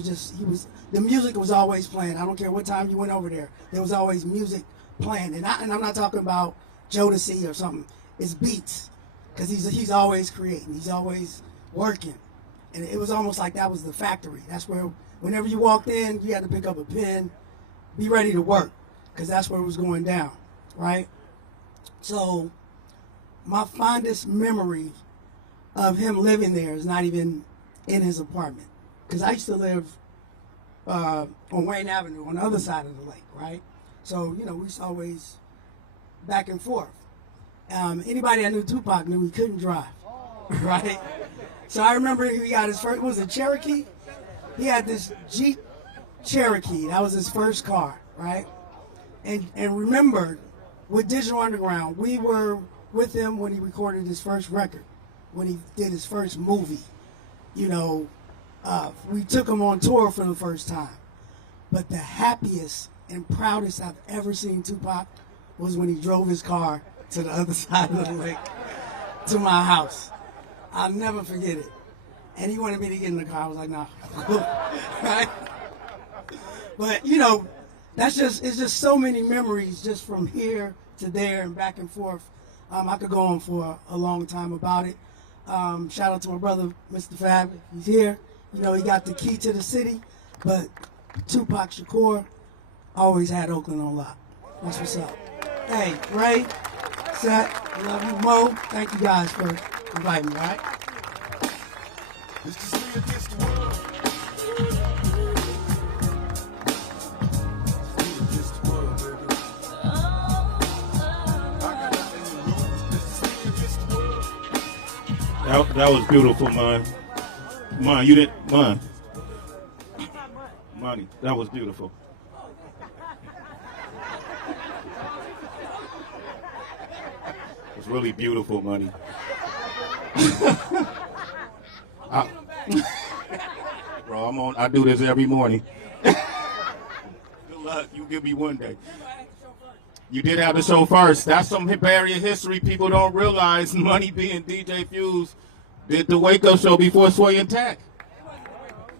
the music was always playing. I don't care what time you went over there, there was always music playing. And I'm not talking about Jodeci or something, it's beats, because he's always creating, he's always working. And it was almost like that was the factory. That's where, whenever you walked in, you had to pick up a pen, be ready to work, because that's where it was going down, right? So my fondest memory of him living there is not even in his apartment, because I used to live on Wayne Avenue on the other side of the lake, right? So, you know, we used to always back and forth. Anybody that knew Tupac knew he couldn't drive, right? So I remember he got his first, was it Cherokee? He had this Jeep Cherokee. That was his first car, right? And remember, with Digital Underground, we were with him when he recorded his first record, when he did his first movie. You know, we took him on tour for the first time. But the happiest and proudest I've ever seen Tupac was when he drove his car to the other side of the lake, to my house. I'll never forget it. And he wanted me to get in the car. I was like, nah, right? But, you know, it's just so many memories just from here to there and back and forth. I could go on for a long time about it. Shout out to my brother, Mr. Fab. He's here. You know, he got the key to the city, but Tupac Shakur always had Oakland on lock. That's what's up. Hey, Ray, Seth, I love you, Mo. Thank you guys for inviting me, all right? That was beautiful, man. Man, you didn't, man. Money, that was beautiful. It's really beautiful, Money. Bro, I do this every morning. Good luck, you give me one day. You did have the show first. That's some barrier history people don't realize. Money being DJ Fuse did the Wake Up Show before Sway and Tech.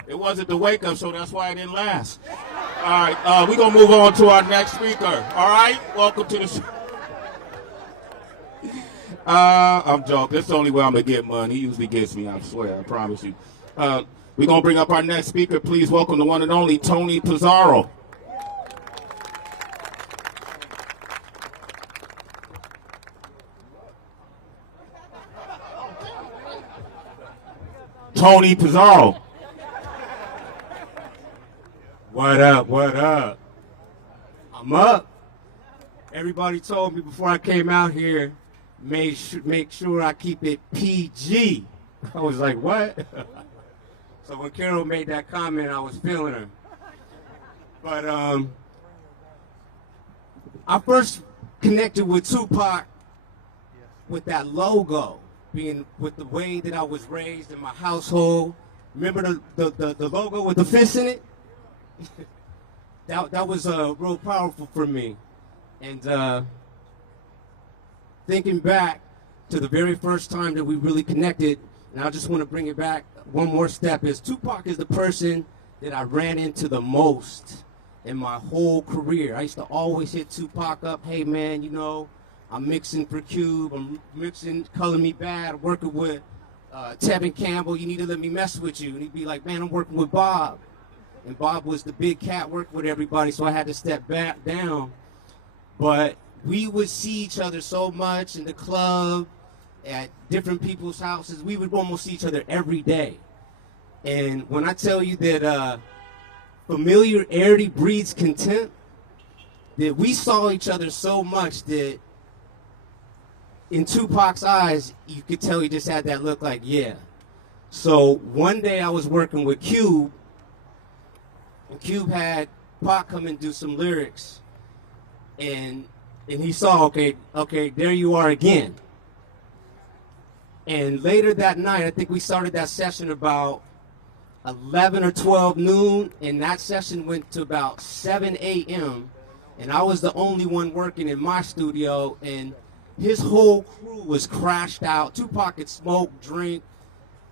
It wasn't the Wake Up Show, that's why it didn't last. All right, we're going to move on to our next speaker. All right, welcome to the show. I'm joking. That's the only way I'm going to get money. He usually gets me, I swear, I promise you. We're going to bring up our next speaker. Please welcome the one and only Tony Pizarro. Tony Pizarro. What up, what up? I'm up. Everybody told me before I came out here, make sure I keep it PG. I was like, what? So when Carol made that comment, I was feeling her. But I first connected with Tupac with that logo, being with the way that I was raised in my household. Remember the logo with the fist in it? that was real powerful for me. And thinking back to the very first time that we really connected, and I just want to bring it back one more step, is Tupac is the person that I ran into the most in my whole career. I used to always hit Tupac up, hey man, you know, I'm mixing for Cube, I'm mixing Color Me Bad, I'm working with Tevin Campbell, you need to let me mess with you. And he'd be like, man, I'm working with Bob. And Bob was the big cat, working with everybody, so I had to step back down. But we would see each other so much in the club, at different people's houses. We would almost see each other every day. And when I tell you that familiarity breeds contempt, that we saw each other so much that in Tupac's eyes, you could tell he just had that look like, yeah. So one day I was working with Cube, and Cube had Pac come and do some lyrics. And he saw, okay, there you are again. And later that night, I think we started that session about 11 or 12 noon, and that session went to about 7 a.m. And I was the only one working in my studio, and his whole crew was crashed out. Tupac could smoke, drink,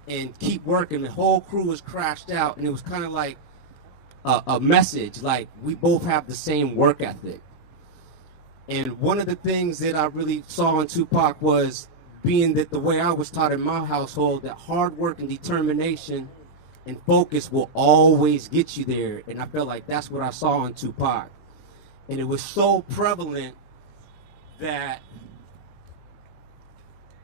and keep working. The whole crew was crashed out, and it was kind of like a message, like we both have the same work ethic. And one of the things that I really saw in Tupac was being that the way I was taught in my household, that hard work and determination and focus will always get you there. And I felt like that's what I saw in Tupac. And it was so prevalent that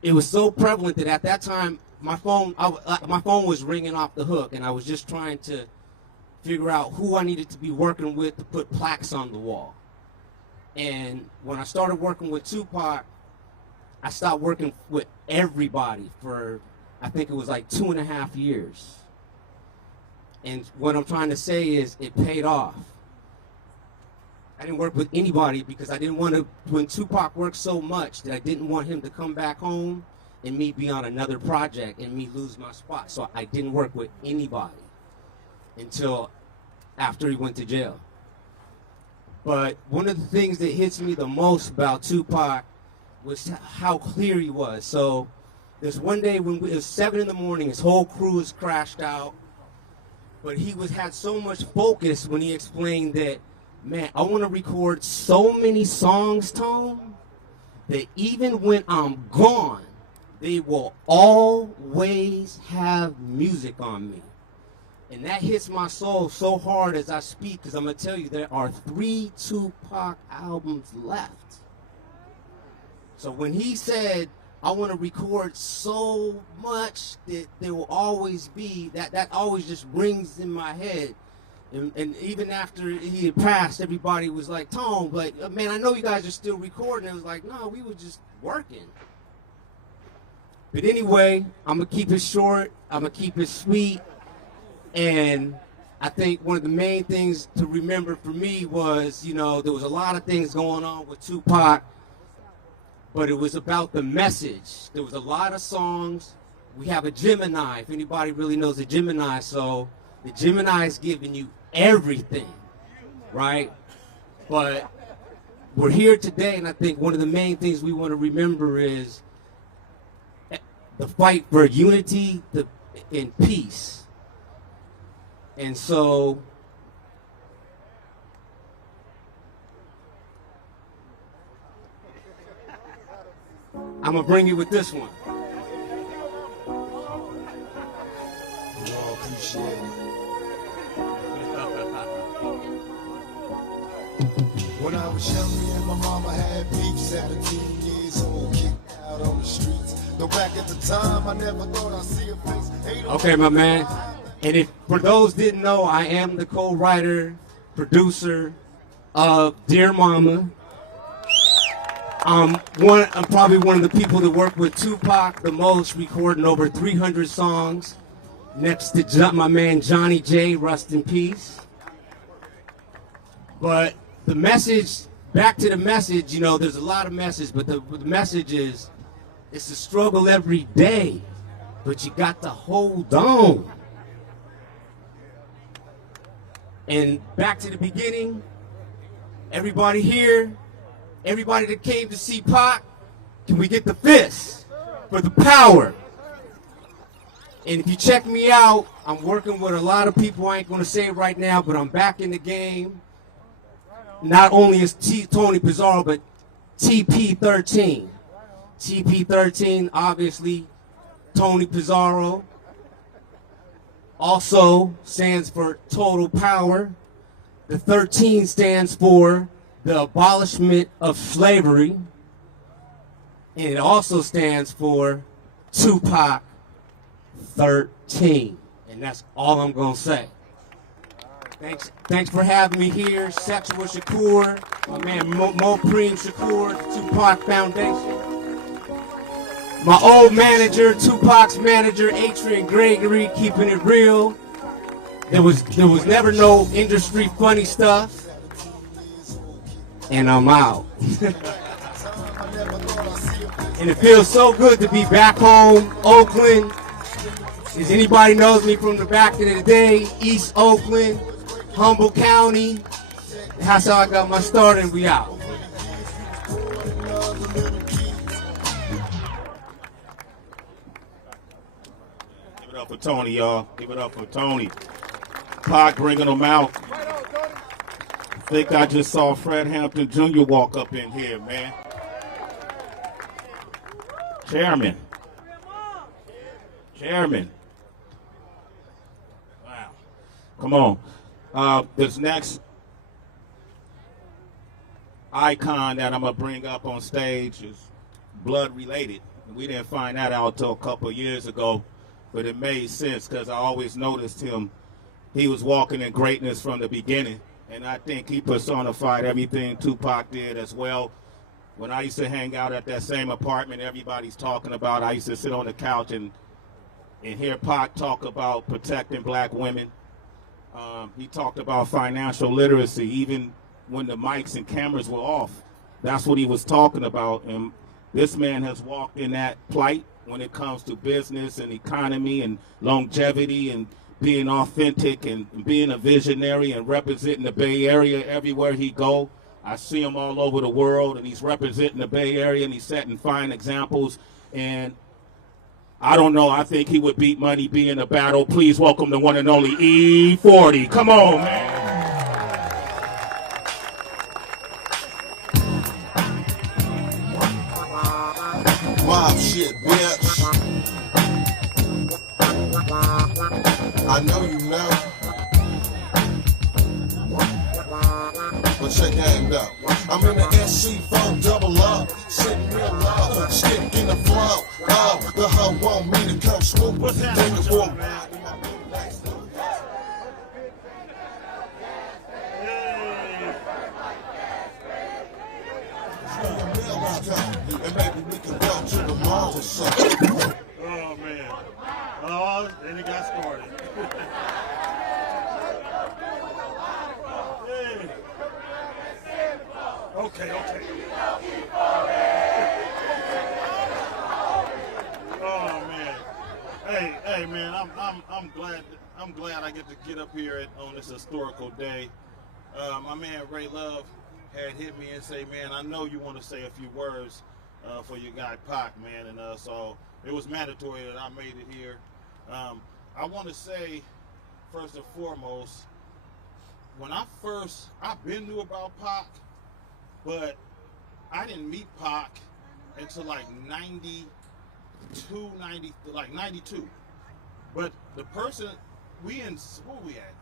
at that time my phone was ringing off the hook, and I was just trying to figure out who I needed to be working with to put plaques on the wall. And when I started working with Tupac, I stopped working with everybody for, I think it was like 2.5 years. And what I'm trying to say is it paid off. I didn't work with anybody because I didn't want to, when Tupac worked so much, that I didn't want him to come back home and me be on another project and me lose my spot. So I didn't work with anybody until after he went to jail. But one of the things that hits me the most about Tupac was how clear he was. So there's one day when it was 7 in the morning, his whole crew was crashed out, but he had so much focus when he explained that, man, I want to record so many songs, Tone, that even when I'm gone, they will always have music on me. And that hits my soul so hard as I speak, because I'm going to tell you, there are 3 Tupac albums left. So when he said, I want to record so much that there will always be, that always just rings in my head. And even after he had passed, everybody was like, Tone, but man, I know you guys are still recording. It was like, no, we were just working. But anyway, I'm going to keep it short. I'm going to keep it sweet. And I think one of the main things to remember for me was, you know, there was a lot of things going on with Tupac, but it was about the message. There was a lot of songs. We have a Gemini, if anybody really knows a Gemini. So the Gemini is giving you everything, right? But we're here today, and I think one of the main things we want to remember is the fight for unity and peace. And so I'm going to bring you with this one. We all appreciate it. When I was young, me and my mama had beef, 17 years old, kicked out on the streets. Though back at the time, I never thought I'd see a face. Okay, my man. And if for those didn't know, I am the co-writer, producer of Dear Mama. I'm probably one of the people that work with Tupac the most, recording over 300 songs. Next to my man Johnny J, rest in peace. But the message, back to the message, you know, there's a lot of message, but the message is, it's a struggle every day, but you got to hold on. And back to the beginning, everybody here, everybody that came to see Pac, can we get the fist for the power? And if you check me out, I'm working with a lot of people. I ain't going to say it right now, but I'm back in the game. Not only is Tony Pizarro, but TP13. TP13, obviously, Tony Pizarro. Also stands for total power. The 13 stands for the abolishment of slavery. And it also stands for Tupac 13. And that's all I'm going to say. Thanks for having me here. Sexual Shakur, my man Mopreme Shakur, Tupac Foundation. My old manager, Tupac's manager, Adrian Gregory, keeping it real. There was never no industry funny stuff. And I'm out. And it feels so good to be back home, Oakland. As anybody knows me from the back of the day, East Oakland, Humboldt County. That's how I got my start, and we out. Give it up for Tony, y'all. Give it up for Tony. Pac bringing them out. I think I just saw Fred Hampton Jr. walk up in here, man. Chairman. Wow. Come on. This next icon that I'm going to bring up on stage is blood related. We didn't find that out till a couple of years ago, but it made sense because I always noticed him. He was walking in greatness from the beginning, and I think he personified everything Tupac did as well. When I used to hang out at that same apartment everybody's talking about, I used to sit on the couch and hear Pac talk about protecting black women. He talked about financial literacy, even when the mics and cameras were off. That's what he was talking about. And this man has walked in that plight when it comes to business and economy and longevity and being authentic and being a visionary and representing the Bay Area everywhere he go. I see him all over the world, and he's representing the Bay Area, and he's setting fine examples. And I don't know, I think he would beat Money B in a battle. Please welcome the one and only E40. Come on, man. Mob shit, bitch. I know you know. But check that out. I'm in the SC phone double up, sitting real low. swoop. What's Take happening it with for y'all, him. man? And maybe we can go to the mall or something. Oh man. Oh, and it got started. Hey. Okay. Oh man. Hey man, I'm glad I get to get up here on this historical day. My man Ray Love had hit me and say, man, I know you want to say a few words for your guy Pac, man, and so it was mandatory that I made it here. I want to say, first and foremost, when I've been knew about Pac, but I didn't meet Pac until like 92. But the person, where we at?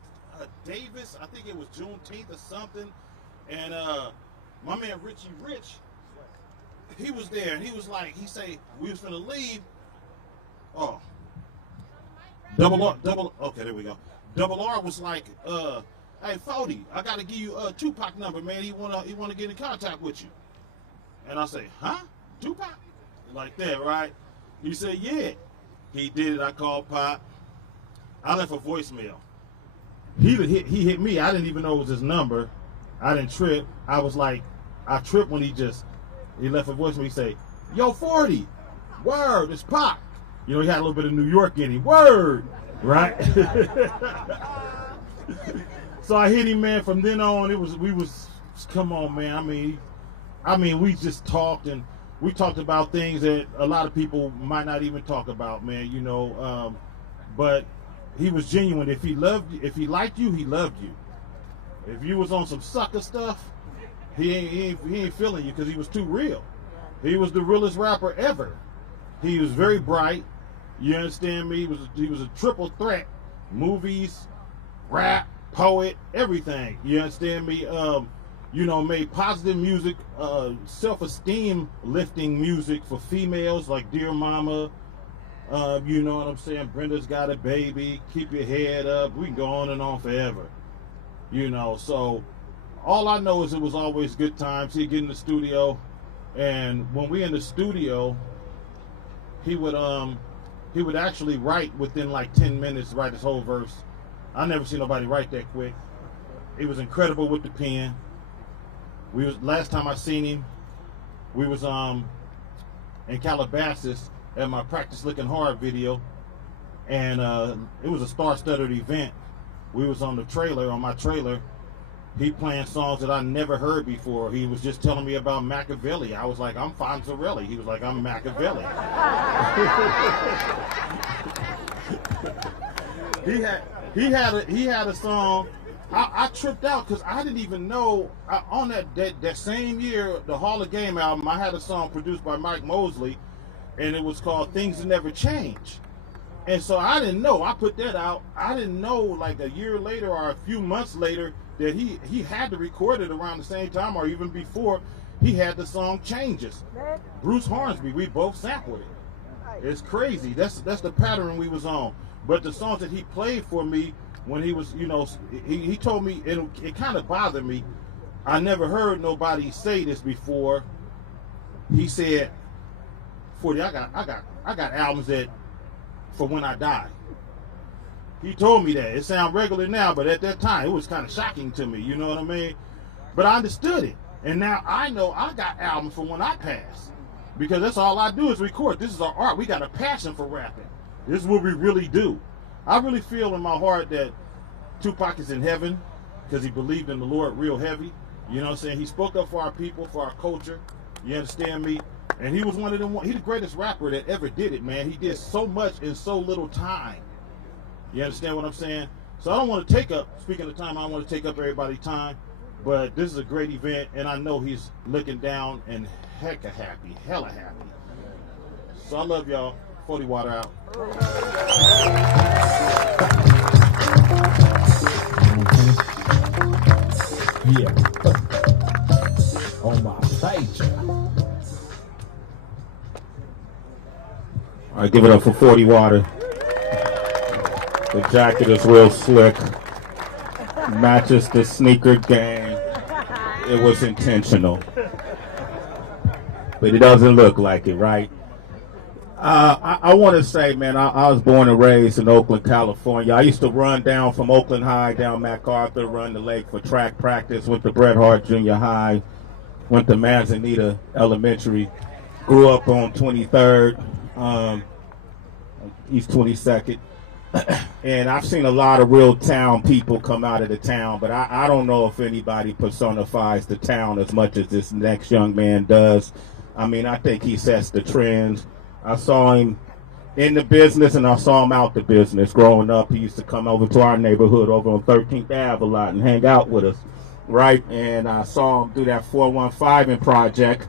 Davis, I think it was Juneteenth or something, and my man Richie Rich, he was there, and he was like, he said, we was finna leave. Oh. Okay, there we go. Double R was like, hey, Fody, I gotta give you a Tupac number, man. He wanna get in contact with you. And I say, huh? Tupac? Like that, right? He said, yeah. He did it. I called Pop. I left a voicemail. He hit me. I didn't even know it was his number. I didn't trip. I was like, I tripped when he left a voicemail. He say, yo, 40, word, it's Pop. You know, he had a little bit of New York in him. Word, right? So I hit him, man. From then on, come on, man. I mean, we just talked, and we talked about things that a lot of people might not even talk about, man. You know, but he was genuine. If he liked you, he loved you. If you was on some sucker stuff, he ain't feeling you because he was too real. He was the realest rapper ever. He was very bright. You understand me? He was a triple threat: movies, rap, poet, everything. You understand me? You know, made positive music, self-esteem lifting music for females like Dear Mama. You know what I'm saying? Brenda's Got a Baby. Keep Your Head Up. We can go on and on forever. You know, so all I know is it was always good times. He'd get in the studio, and when we in the studio, he would actually write within like 10 minutes, write his whole verse. I never seen nobody write that quick. He was incredible with the pen. Last time I seen him, we was in Calabasas at my Practice Looking Hard video, and it was a star-studded event. We was on my trailer. He playing songs that I never heard before. He was just telling me about Machiavelli. I was like, I'm Fonzarelli. He was like, I'm Machiavelli. He had a song. I tripped out because I didn't even know on that same year, the Hall of Game album, I had a song produced by Mike Mosley, and it was called Things That Never Change. And so I didn't know. I put that out. I didn't know like a year later or a few months later that he had to record it around the same time or even before. He had the song Changes. Bruce Hornsby, we both sampled it. It's crazy. That's the pattern we was on. But the songs that he played for me when he was, you know, he told me, it kind of bothered me. I never heard nobody say this before. He said, 40, I got albums that for when I die. He told me that. It sounds regular now, but at that time, it was kind of shocking to me, you know what I mean? But I understood it. And now I know I got albums for when I pass. Because that's all I do is record. This is our art. We got a passion for rapping. This is what we really do. I really feel in my heart that Tupac is in heaven because he believed in the Lord real heavy. You know what I'm saying? He spoke up for our people, for our culture. You understand me? And he was one of them. He's the greatest rapper that ever did it, man. He did so much in so little time. You understand what I'm saying? So I don't want to take up, speaking of time, I don't want to take up everybody's time. But this is a great event, and I know he's looking down and hella happy. So I love y'all. 40 water out. Yeah. On my page. All right, give it up for 40 water. The jacket is real slick. Matches the sneaker game. It was intentional. But it doesn't look like it, right? I want to say, man, I was born and raised in Oakland, California. I used to run down from Oakland High, down MacArthur, run the lake for track practice, went to Bret Hart Junior High, went to Manzanita Elementary, grew up on 23rd, East 22nd. And I've seen a lot of real town people come out of the town, but I don't know if anybody personifies the town as much as this next young man does. I mean, I think he sets the trends. I saw him in the business and I saw him out the business. Growing up, he used to come over to our neighborhood over on 13th Ave a lot and hang out with us, right? And I saw him do that 415 project,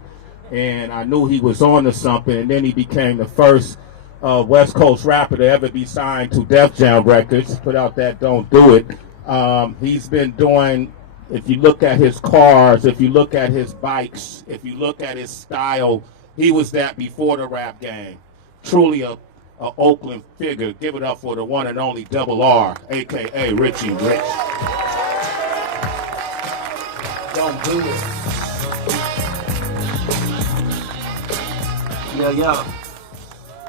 and I knew he was on to something, and then he became the first West Coast rapper to ever be signed to Def Jam Records, put out that Don't Do It. He's been doing, if you look at his cars, if you look at his bikes, if you look at his style, he was that before the rap game. Truly a Oakland figure. Give it up for the one and only Double R, a.k.a. Richie Rich. Don't do it. Yeah.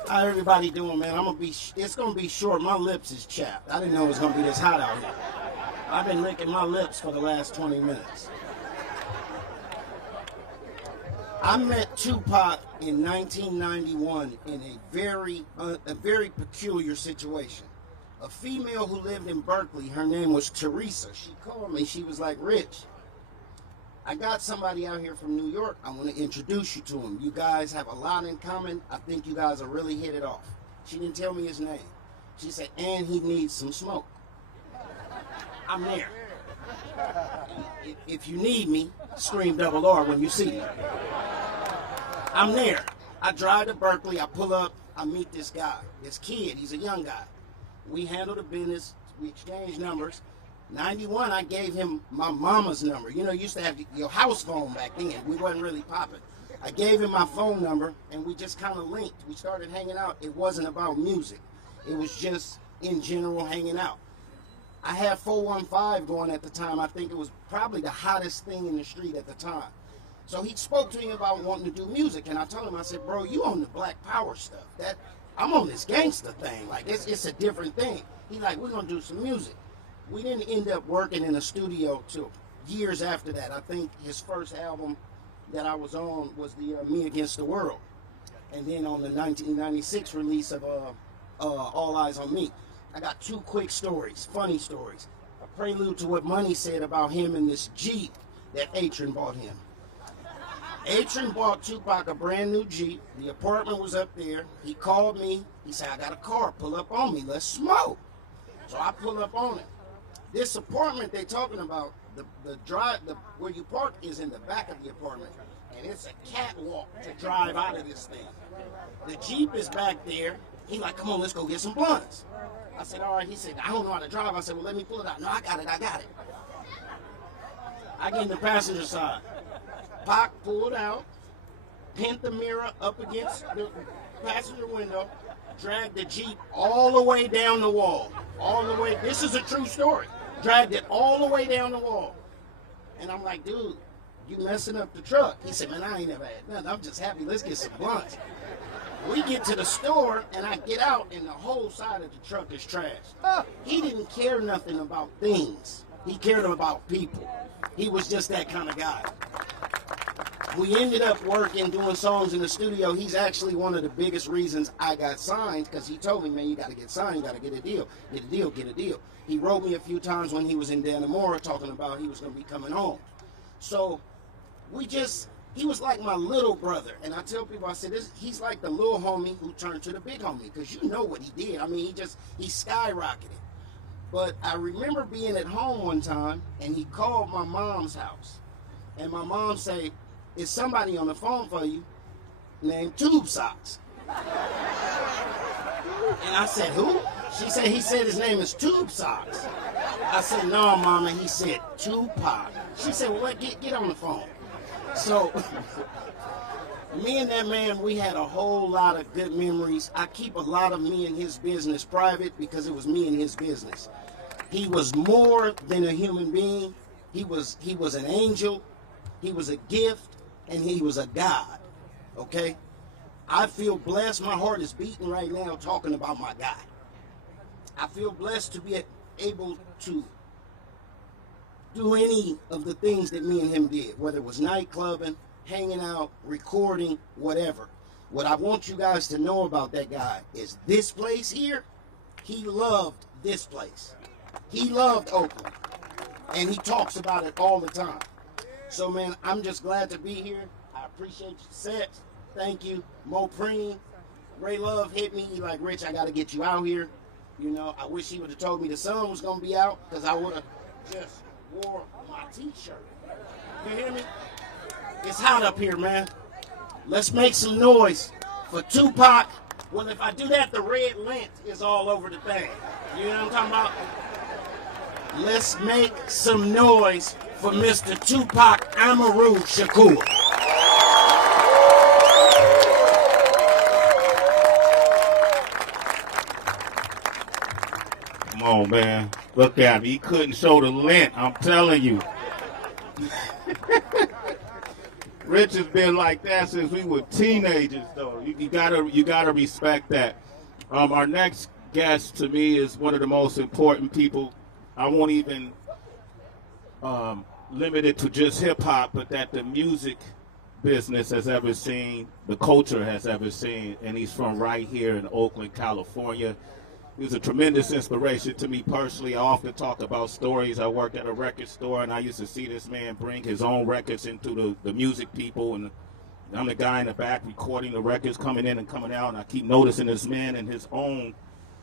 How everybody doing, man? It's gonna be short. My lips is chapped. I didn't know it was gonna be this hot out here. I've been licking my lips for the last 20 minutes. I met Tupac in 1991 in a very peculiar situation. A female who lived in Berkeley, her name was Teresa. She called me. She was like, "Rich, I got somebody out here from New York. I want to introduce you to him. You guys have a lot in common. I think you guys will really hit it off." She didn't tell me his name. She said, "And he needs some smoke." I'm there. If you need me, scream Double R when you see me. I'm there. I drive to Berkeley. I pull up. I meet this guy, this kid. He's a young guy. We handle the business. We exchange numbers. 91, I gave him my mama's number. You know, you used to have your house phone back then. We wasn't really popping. I gave him my phone number, and we just kind of linked. We started hanging out. It wasn't about music. It was just, in general, hanging out. I had 415 going at the time. I think it was probably the hottest thing in the street at the time. So he spoke to me about wanting to do music, and I told him, I said, "Bro, you on the Black Power stuff. I'm on this gangster thing. Like, it's a different thing." He like, "We're going to do some music." We didn't end up working in a studio till years after that. I think his first album that I was on was the Me Against the World. And then on the 1996 release of All Eyes on Me. I got two quick stories, funny stories. A prelude to what Money said about him and this Jeep that Atron bought him. Atron bought Tupac a brand new Jeep. The apartment was up there. He called me. He said, "I got a car. Pull up on me. Let's smoke." So I pull up on it. This apartment they're talking about, where you park is in the back of the apartment, and it's a catwalk to drive out of this thing. The Jeep is back there. He like, "Come on, let's go get some blunts." I said, "All right." He said, "I don't know how to drive." I said, "Well, let me pull it out." "No, I got it. I get in the passenger side. Pac pulled out, pinned the mirror up against the passenger window, dragged the Jeep all the way down the wall. All the way. This is a true story. Dragged it all the way down the wall. And I'm like, "Dude, you messing up the truck." He said, "Man, I ain't never had nothing. I'm just happy. Let's get some blunts." We get to the store, and I get out, and the whole side of the truck is trashed. He didn't care nothing about things. He cared about people. He was just that kind of guy. We ended up working, doing songs in the studio. He's actually one of the biggest reasons I got signed, because he told me, "Man, you got to get signed. You got to get a deal. Get a deal. Get a deal." He wrote me a few times when he was in Dannemora talking about he was going to be coming home. So he was like my little brother. And I tell people, I said, he's like the little homie who turned to the big homie, because you know what he did. I mean, he skyrocketed. But I remember being at home one time, and he called my mom's house. And my mom said, "Is somebody on the phone for you named Tube Socks?" And I said, "Who?" He said his name is Tube Socks. I said, "No, Mama." He said, "Tupac." She said, "Well, get on the phone." So Me and that man, we had a whole lot of good memories. I keep a lot of me and his business private because it was me and his business. He was more than a human being. He was an angel. He was a gift, and he was a God. Okay? I feel blessed. My heart is beating right now talking about my guy. I feel blessed to be able to do any of the things that me and him did, whether it was nightclubbing, hanging out, recording, whatever. What I want you guys to know about that guy is this place here, he loved this place. He loved Oakland, and he talks about it all the time. So, man, I'm just glad to be here. I appreciate your set. Thank you. Mo Preen, Ray Love hit me like, Rich, I got to get you out here. You know, I wish he would have told me the sun was going to be out because I would have just wore my T-shirt. You hear me? It's hot up here, man. Let's make some noise for Tupac. Well, if I do that, the red lint is all over the thing. You know what I'm talking about? Let's make some noise for Mr. Tupac Shakur. Come on, man. Look at him. He couldn't show the lint, I'm telling you. Rich has been like that since we were teenagers, though. You gotta respect that. Our next guest, to me, is one of the most important people. I won't even limit it to just hip-hop, but that the music business has ever seen, the culture has ever seen, and he's from right here in Oakland, California. He was a tremendous inspiration to me personally. I often talk about stories. I worked at a record store, and I used to see this man bring his own records into the music people, and I'm the guy in the back recording the records coming in and coming out, and I keep noticing this man and his own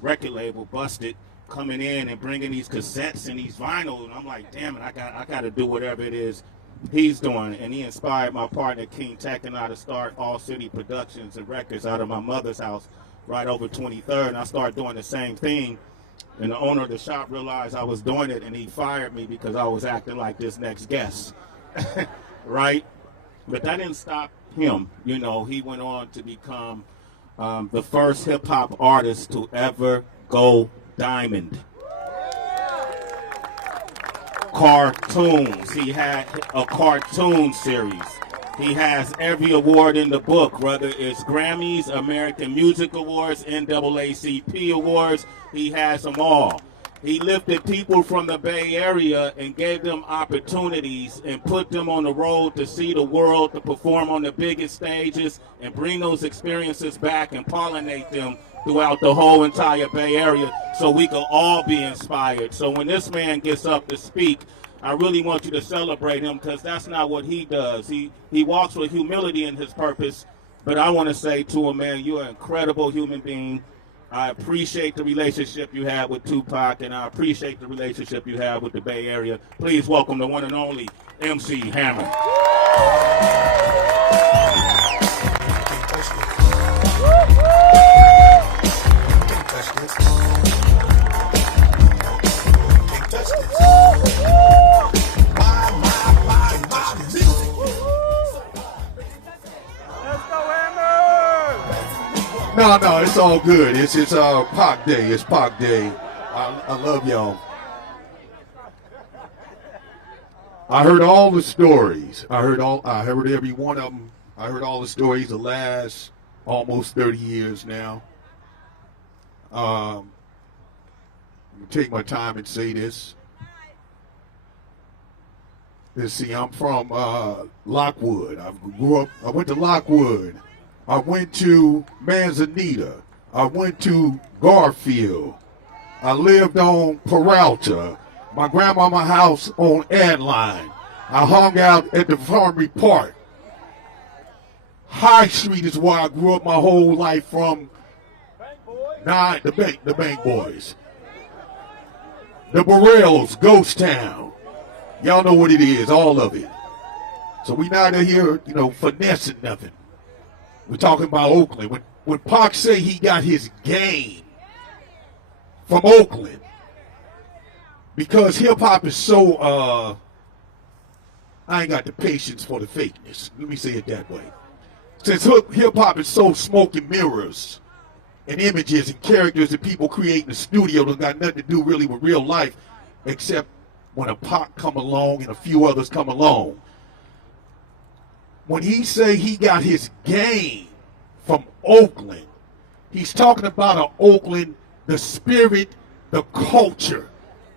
record label, Busted, coming in and bringing these cassettes and these vinyls, and I'm like, damn it, I got to do whatever it is he's doing. And he inspired my partner, King Tech, and I to start All City Productions and Records out of my mother's house right over 23rd, and I started doing the same thing. And the owner of the shop realized I was doing it, and he fired me because I was acting like this next guest, right? But that didn't stop him. You know, he went on to become the first hip-hop artist to ever go diamond. Cartoons. He had a cartoon series. He has every award in the book, whether it's Grammys, American Music Awards, NAACP Awards. He has them all. He lifted people from the Bay Area and gave them opportunities and put them on the road to see the world, to perform on the biggest stages and bring those experiences back and pollinate them throughout the whole entire Bay Area so we can all be inspired. So when this man gets up to speak, I really want you to celebrate him because that's not what he does. He walks with humility in his purpose, but I want to say to him, man, you're an incredible human being. I appreciate the relationship you had with Tupac, and I appreciate the relationship you have with the Bay Area. Please welcome the one and only MC Hammer. No, it's all good. It's Pac Day. It's Pac Day. I love y'all. I heard all the stories. I heard every one of them. I heard all the stories the last almost 30 years now. I'm gonna take my time and say this. Let's see, I'm from Lockwood. I went to Lockwood. I went to Manzanita. I went to Garfield. I lived on Peralta. My grandmama's house on Adeline. I hung out at the Farmery Park. High Street is where I grew up my whole life from. The Bank Boys. The Burrells, Ghost Town. Y'all know what it is, all of it. So we not here, finessing nothing. We're talking about Oakland. When Pac say he got his game from Oakland, because hip-hop is so, I ain't got the patience for the fakeness. Let me say it that way. Since hip-hop is so smoke and mirrors and images and characters that people create in the studio that got nothing to do really with real life, except when a Pac come along and a few others come along. When he say he got his game from Oakland, he's talking about an Oakland, the spirit, the culture,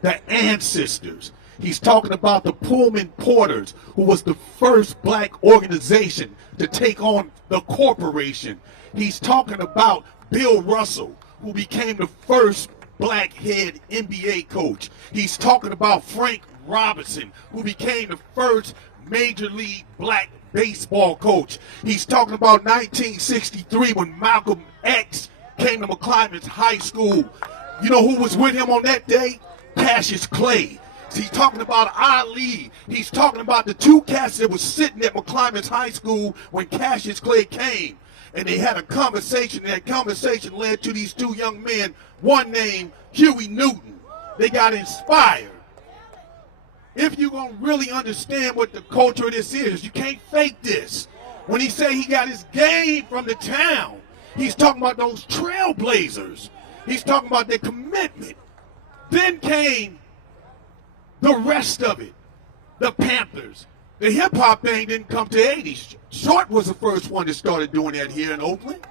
the ancestors. He's talking about the Pullman Porters, who was the first black organization to take on the corporation. He's talking about Bill Russell, who became the first black head NBA coach. He's talking about Frank Robinson, who became the first major league black baseball coach. He's talking about 1963 when Malcolm X came to McClymonds High School. You know who was with him on that day? Cassius Clay. He's talking about Ali. He's talking about the two cats that was sitting at McClymonds High School when Cassius Clay came. And they had a conversation, and that conversation led to these two young men, one named Huey Newton. They got inspired. If you're going to really understand what the culture of this is, you can't fake this. When he say he got his game from the town, he's talking about those trailblazers. He's talking about their commitment. Then came the rest of it, the Panthers. The hip-hop thing didn't come to the 80s. Short was the first one that started doing that here in Oakland.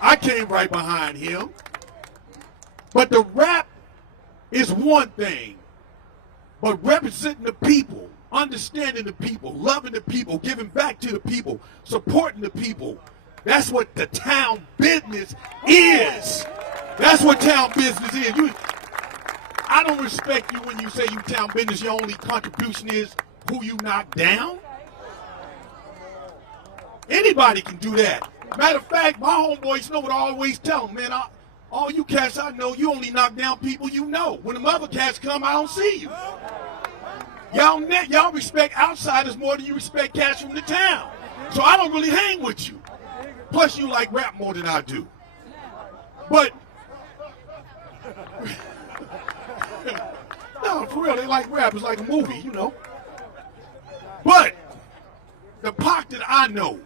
I came right behind him. But the rap is one thing. But representing the people, understanding the people, loving the people, giving back to the people, supporting the people, that's what the town business is. That's what town business is. I don't respect you when you say you town business, your only contribution is who you knock down. Anybody can do that. Matter of fact, my homeboys know what I always tell them, man. All you cats I know, you only knock down people you know. When the other cats come, I don't see you. Y'all respect outsiders more than you respect cats from the town. So I don't really hang with you. Plus, you like rap more than I do. But no, for real, they like rap. It's like a movie, you know. But the Pac that I know,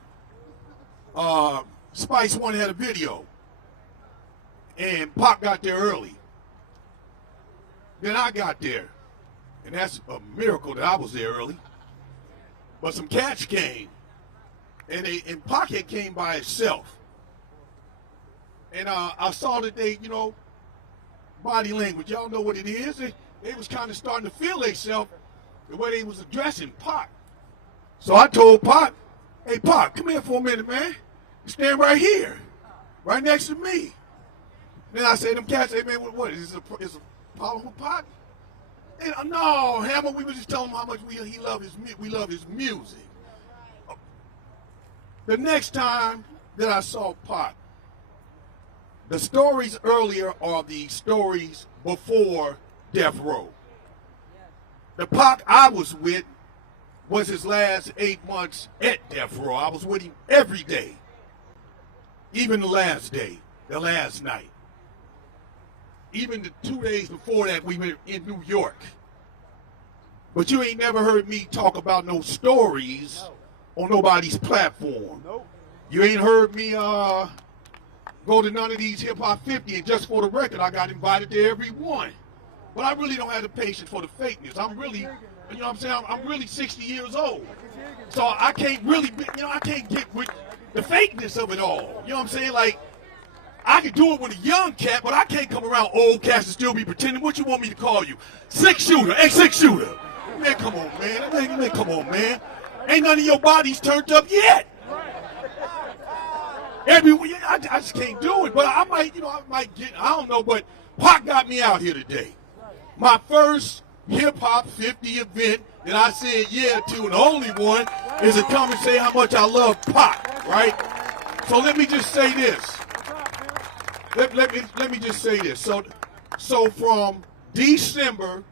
Spice One had a video, and Pac got there early. Then I got there, and that's a miracle that I was there early. But some cats came, and Pac had came by itself. And I saw that they, body language, y'all know what it is. They was kind of starting to feel themselves the way they was addressing Pac. So I told Pac, hey, Pac, come here for a minute, man. Stand right here, right next to me. Then I say, them cats, hey, man, what is this a problem with Pac? And, no, Hammer, we were just telling him how much we love his music. The next time that I saw Pac, the stories earlier are the stories before Death Row. The Pac I was with was his last 8 months at Death Row. I was with him every day, even the last day, the last night. Even the 2 days before that, we were in New York. But you ain't never heard me talk about no stories on nobody's platform. You ain't heard me go to none of these Hip Hop 50, and just for the record, I got invited to every one. But I really don't have the patience for the fakeness. I'm really, you know what I'm saying? I'm really 60 years old. So I can't really, I can't get with the fakeness of it all. You know what I'm saying? Like, I can do it with a young cat, but I can't come around old cats and still be pretending. What you want me to call you? Six shooter, six shooter. Man, come on, man. Man, come on, man. Ain't none of your bodies turned up yet. I just can't do it. But I might get, I don't know, but Pac got me out here today. My first hip-hop 50 event that I said yeah to, and the only one, is to come and say how much I love Pac, right? So let me just say this. Let me just say this. So from December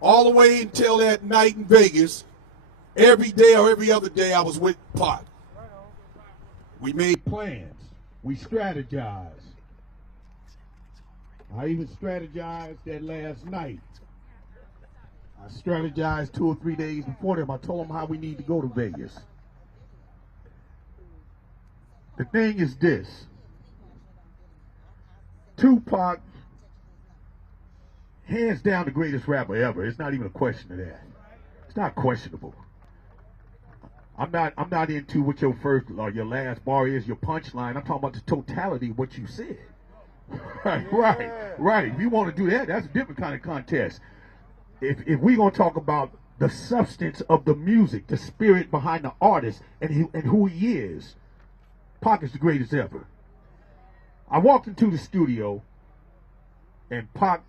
all the way until that night in Vegas, every day or every other day I was with Pac. We made plans. We strategized. I even strategized that last night. I strategized 2 or 3 days before them. I told them how we need to go to Vegas. The thing is this. Tupac, hands down the greatest rapper ever. It's not even a question of that. It's not questionable. I'm not into what your first or your last bar is, your punchline. I'm talking about the totality of what you said. Right. If you want to do that, that's a different kind of contest. If we're gonna talk about the substance of the music, the spirit behind the artist, and who he is, Pac is the greatest ever. I walked into the studio, and Pac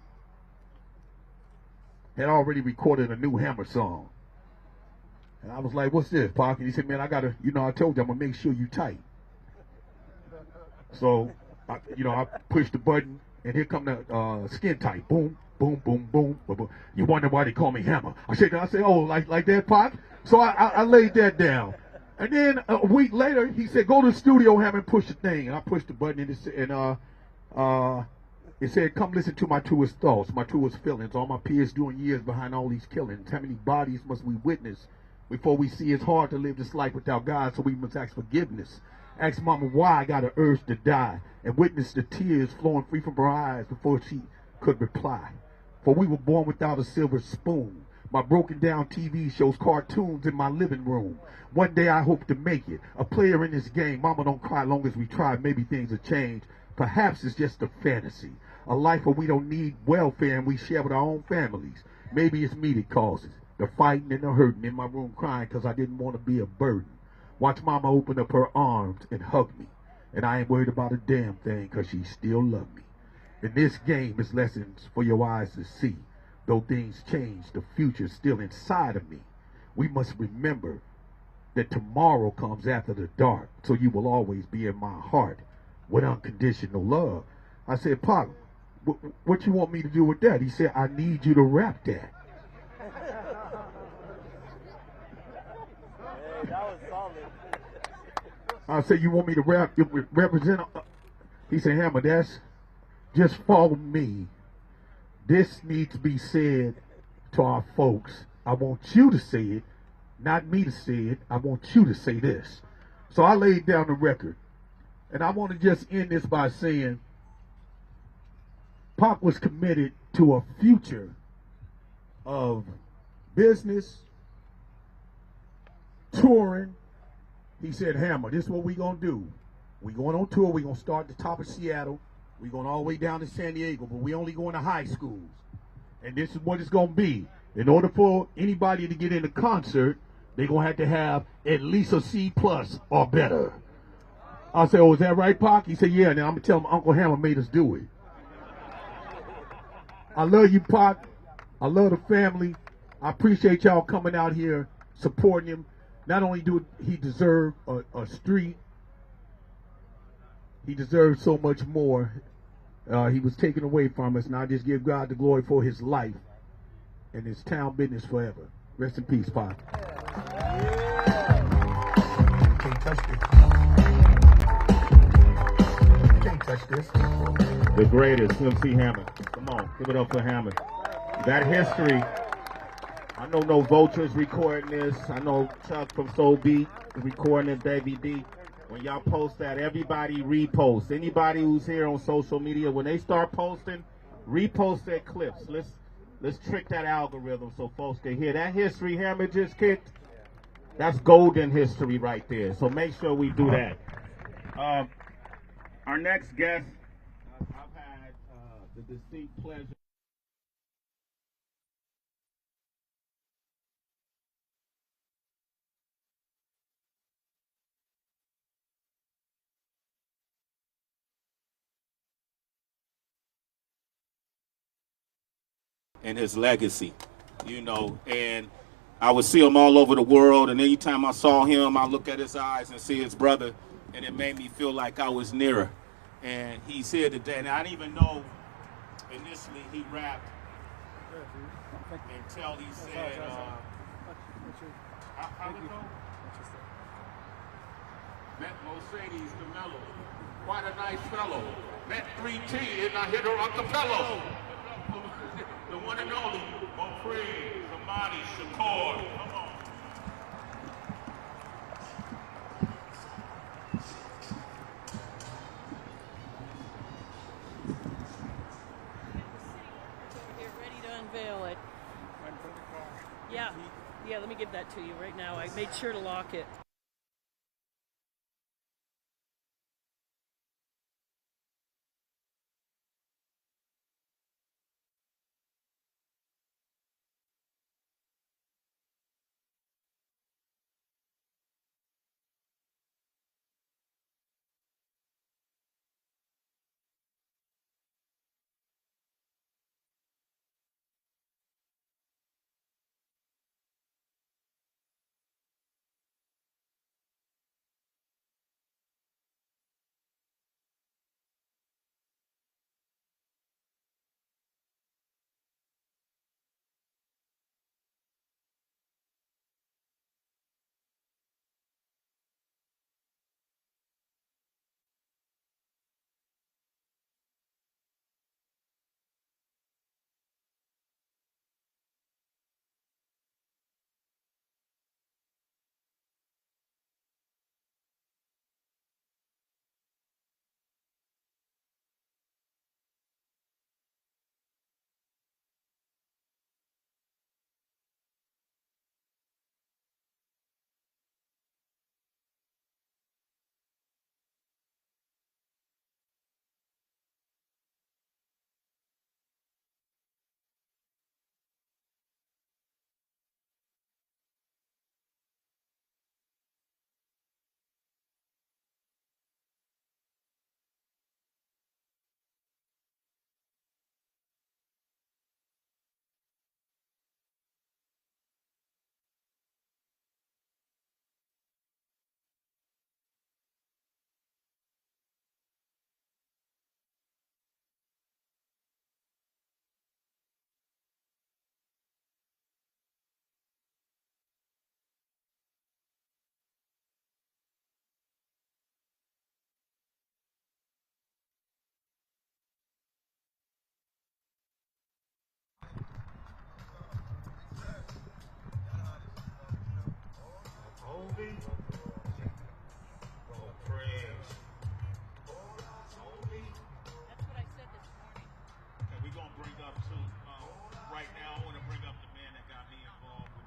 had already recorded a new Hammer song. And I was like, what's this, Pac? And he said, man, I told you I'm gonna make sure you tight. So, I pushed the button, and here come the skin tight. Boom, boom, boom, boom, boom, boom. You wonder why they call me Hammer. I said, oh, like that, Pac? So I laid that down. And then a week later, he said, go to the studio, Hammer, and push the thing. And I pushed the button, and it said, come listen to my truest thoughts, my truest feelings, all my peers doing years behind all these killings. How many bodies must we witness before we see it's hard to live this life without God, so we must ask forgiveness. Ask Mama why I got an urge to die, and witness the tears flowing free from her eyes before she could reply. For we were born without a silver spoon. My broken down TV shows cartoons in my living room. One day I hope to make it, a player in this game. Mama, don't cry long as we try, maybe things will change. Perhaps it's just a fantasy, a life where we don't need welfare and we share with our own families. Maybe it's me that causes the fighting and the hurting in my room crying because I didn't want to be a burden. Watch Mama open up her arms and hug me, and I ain't worried about a damn thing because she still loves me. In this game is lessons for your eyes to see. Though things change, the future's still inside of me. We must remember that tomorrow comes after the dark, so you will always be in my heart with unconditional love. I said, Pac, what you want me to do with that? He said, I need you to rap that. I said, you want me to represent? He said, Hammer, that's just follow me. This needs to be said to our folks. I want you to say it, not me to say it. I want you to say this. So I laid down the record. And I want to just end this by saying Pac was committed to a future of business, touring. He said, Hammer, this is what we going to do. We going on tour. We going to start at the top of Seattle. We going all the way down to San Diego, but we only going to high schools. And this is what it's going to be. In order for anybody to get in a concert, they're going to have at least a C+ or better. I said, oh, is that right, Pac? He said, yeah. And then I'm going to tell him Uncle Hammer made us do it. I love you, Pac. I love the family. I appreciate y'all coming out here supporting him. Not only do he deserve a street, he deserves so much more. He was taken away from us, and I just give God the glory for his life and his town business forever. Rest in peace, Pac. Can't touch this. Can't touch this. The greatest, MC Hammer. Come on, give it up for Hammer. That history. I know No Vulture's recording this. I know Chuck from Soul Beat is recording this, Baby D. When y'all post that, everybody repost. Anybody who's here on social media, when they start posting, repost their clips. Let's trick that algorithm so folks can hear that history Hammer just kicked. That's golden history right there. So make sure we do that. Our next guest, I've had the distinct pleasure. And his legacy, and I would see him all over the world, and anytime I saw him, I look at his eyes and see his brother, and it made me feel like I was nearer. And he's here today, and I didn't even know initially he rapped until he said, how it go? Met Mercedes DeMello, quite a nice fellow. Met 3T, and I hit her a cappella. The one and only, Tupac Shakur. Come on. that to you right now. I made sure to lock it.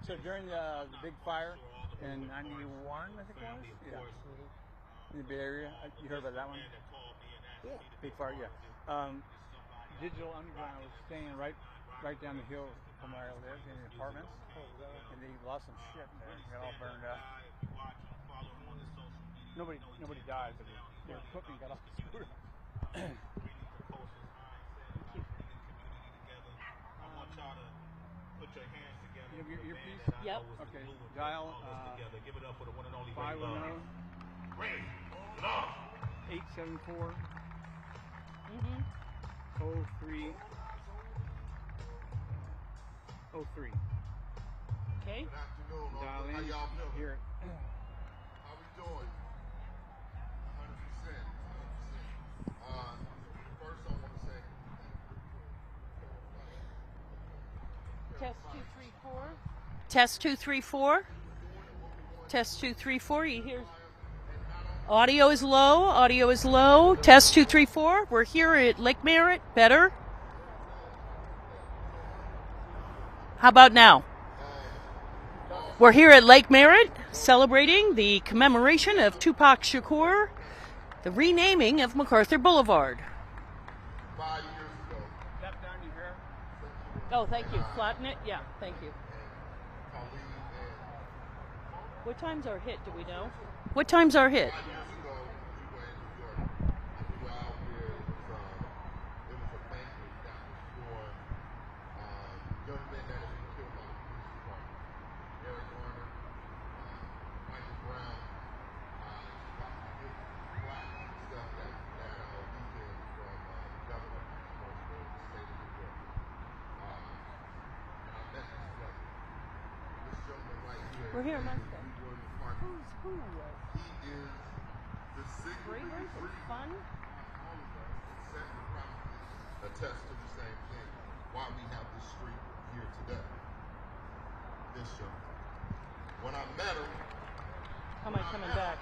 So during the big fire in '91, I think it was? Yeah. In the Bay Area, you heard about that one? Yeah. Big fire, yeah. Digital Underground was staying right down the hill from where I lived in the apartments, and they lost some shit there. It got all burned up. Nobody died, but their equipment got all screwed up. You have your earpiece? Yep. Okay. Dial 510 874 0303. Okay. Dial in. Hear it. How we doing? 100%. First, I want to say Test 234. Test 234. Test 234. You hear? Audio is low. Audio is low. Test 234. We're here at Lake Merritt. Better. How about now? We're here at Lake Merritt celebrating the commemoration of Tupac Shakur, the renaming of MacArthur Boulevard. 5 years ago. Tap down your hair. Oh, thank you. Flatten it? Yeah, thank you. What time's our hit? Do we know? What time's our hit? 5 years ago, we were in New York. We were out there. It was a banquet that was for young men that had been killed by the police department. Eric Garner, Michael Brown, lots of good black stuff that we did from the governor of the state of New York. And I met this brother. This gentleman right here. We're here, Monster. Who He is the Fragrance and fun. All of us, except the prosecution, attest to the same thing. Why we have this street here today. This gentleman. When I met him. How am I coming back?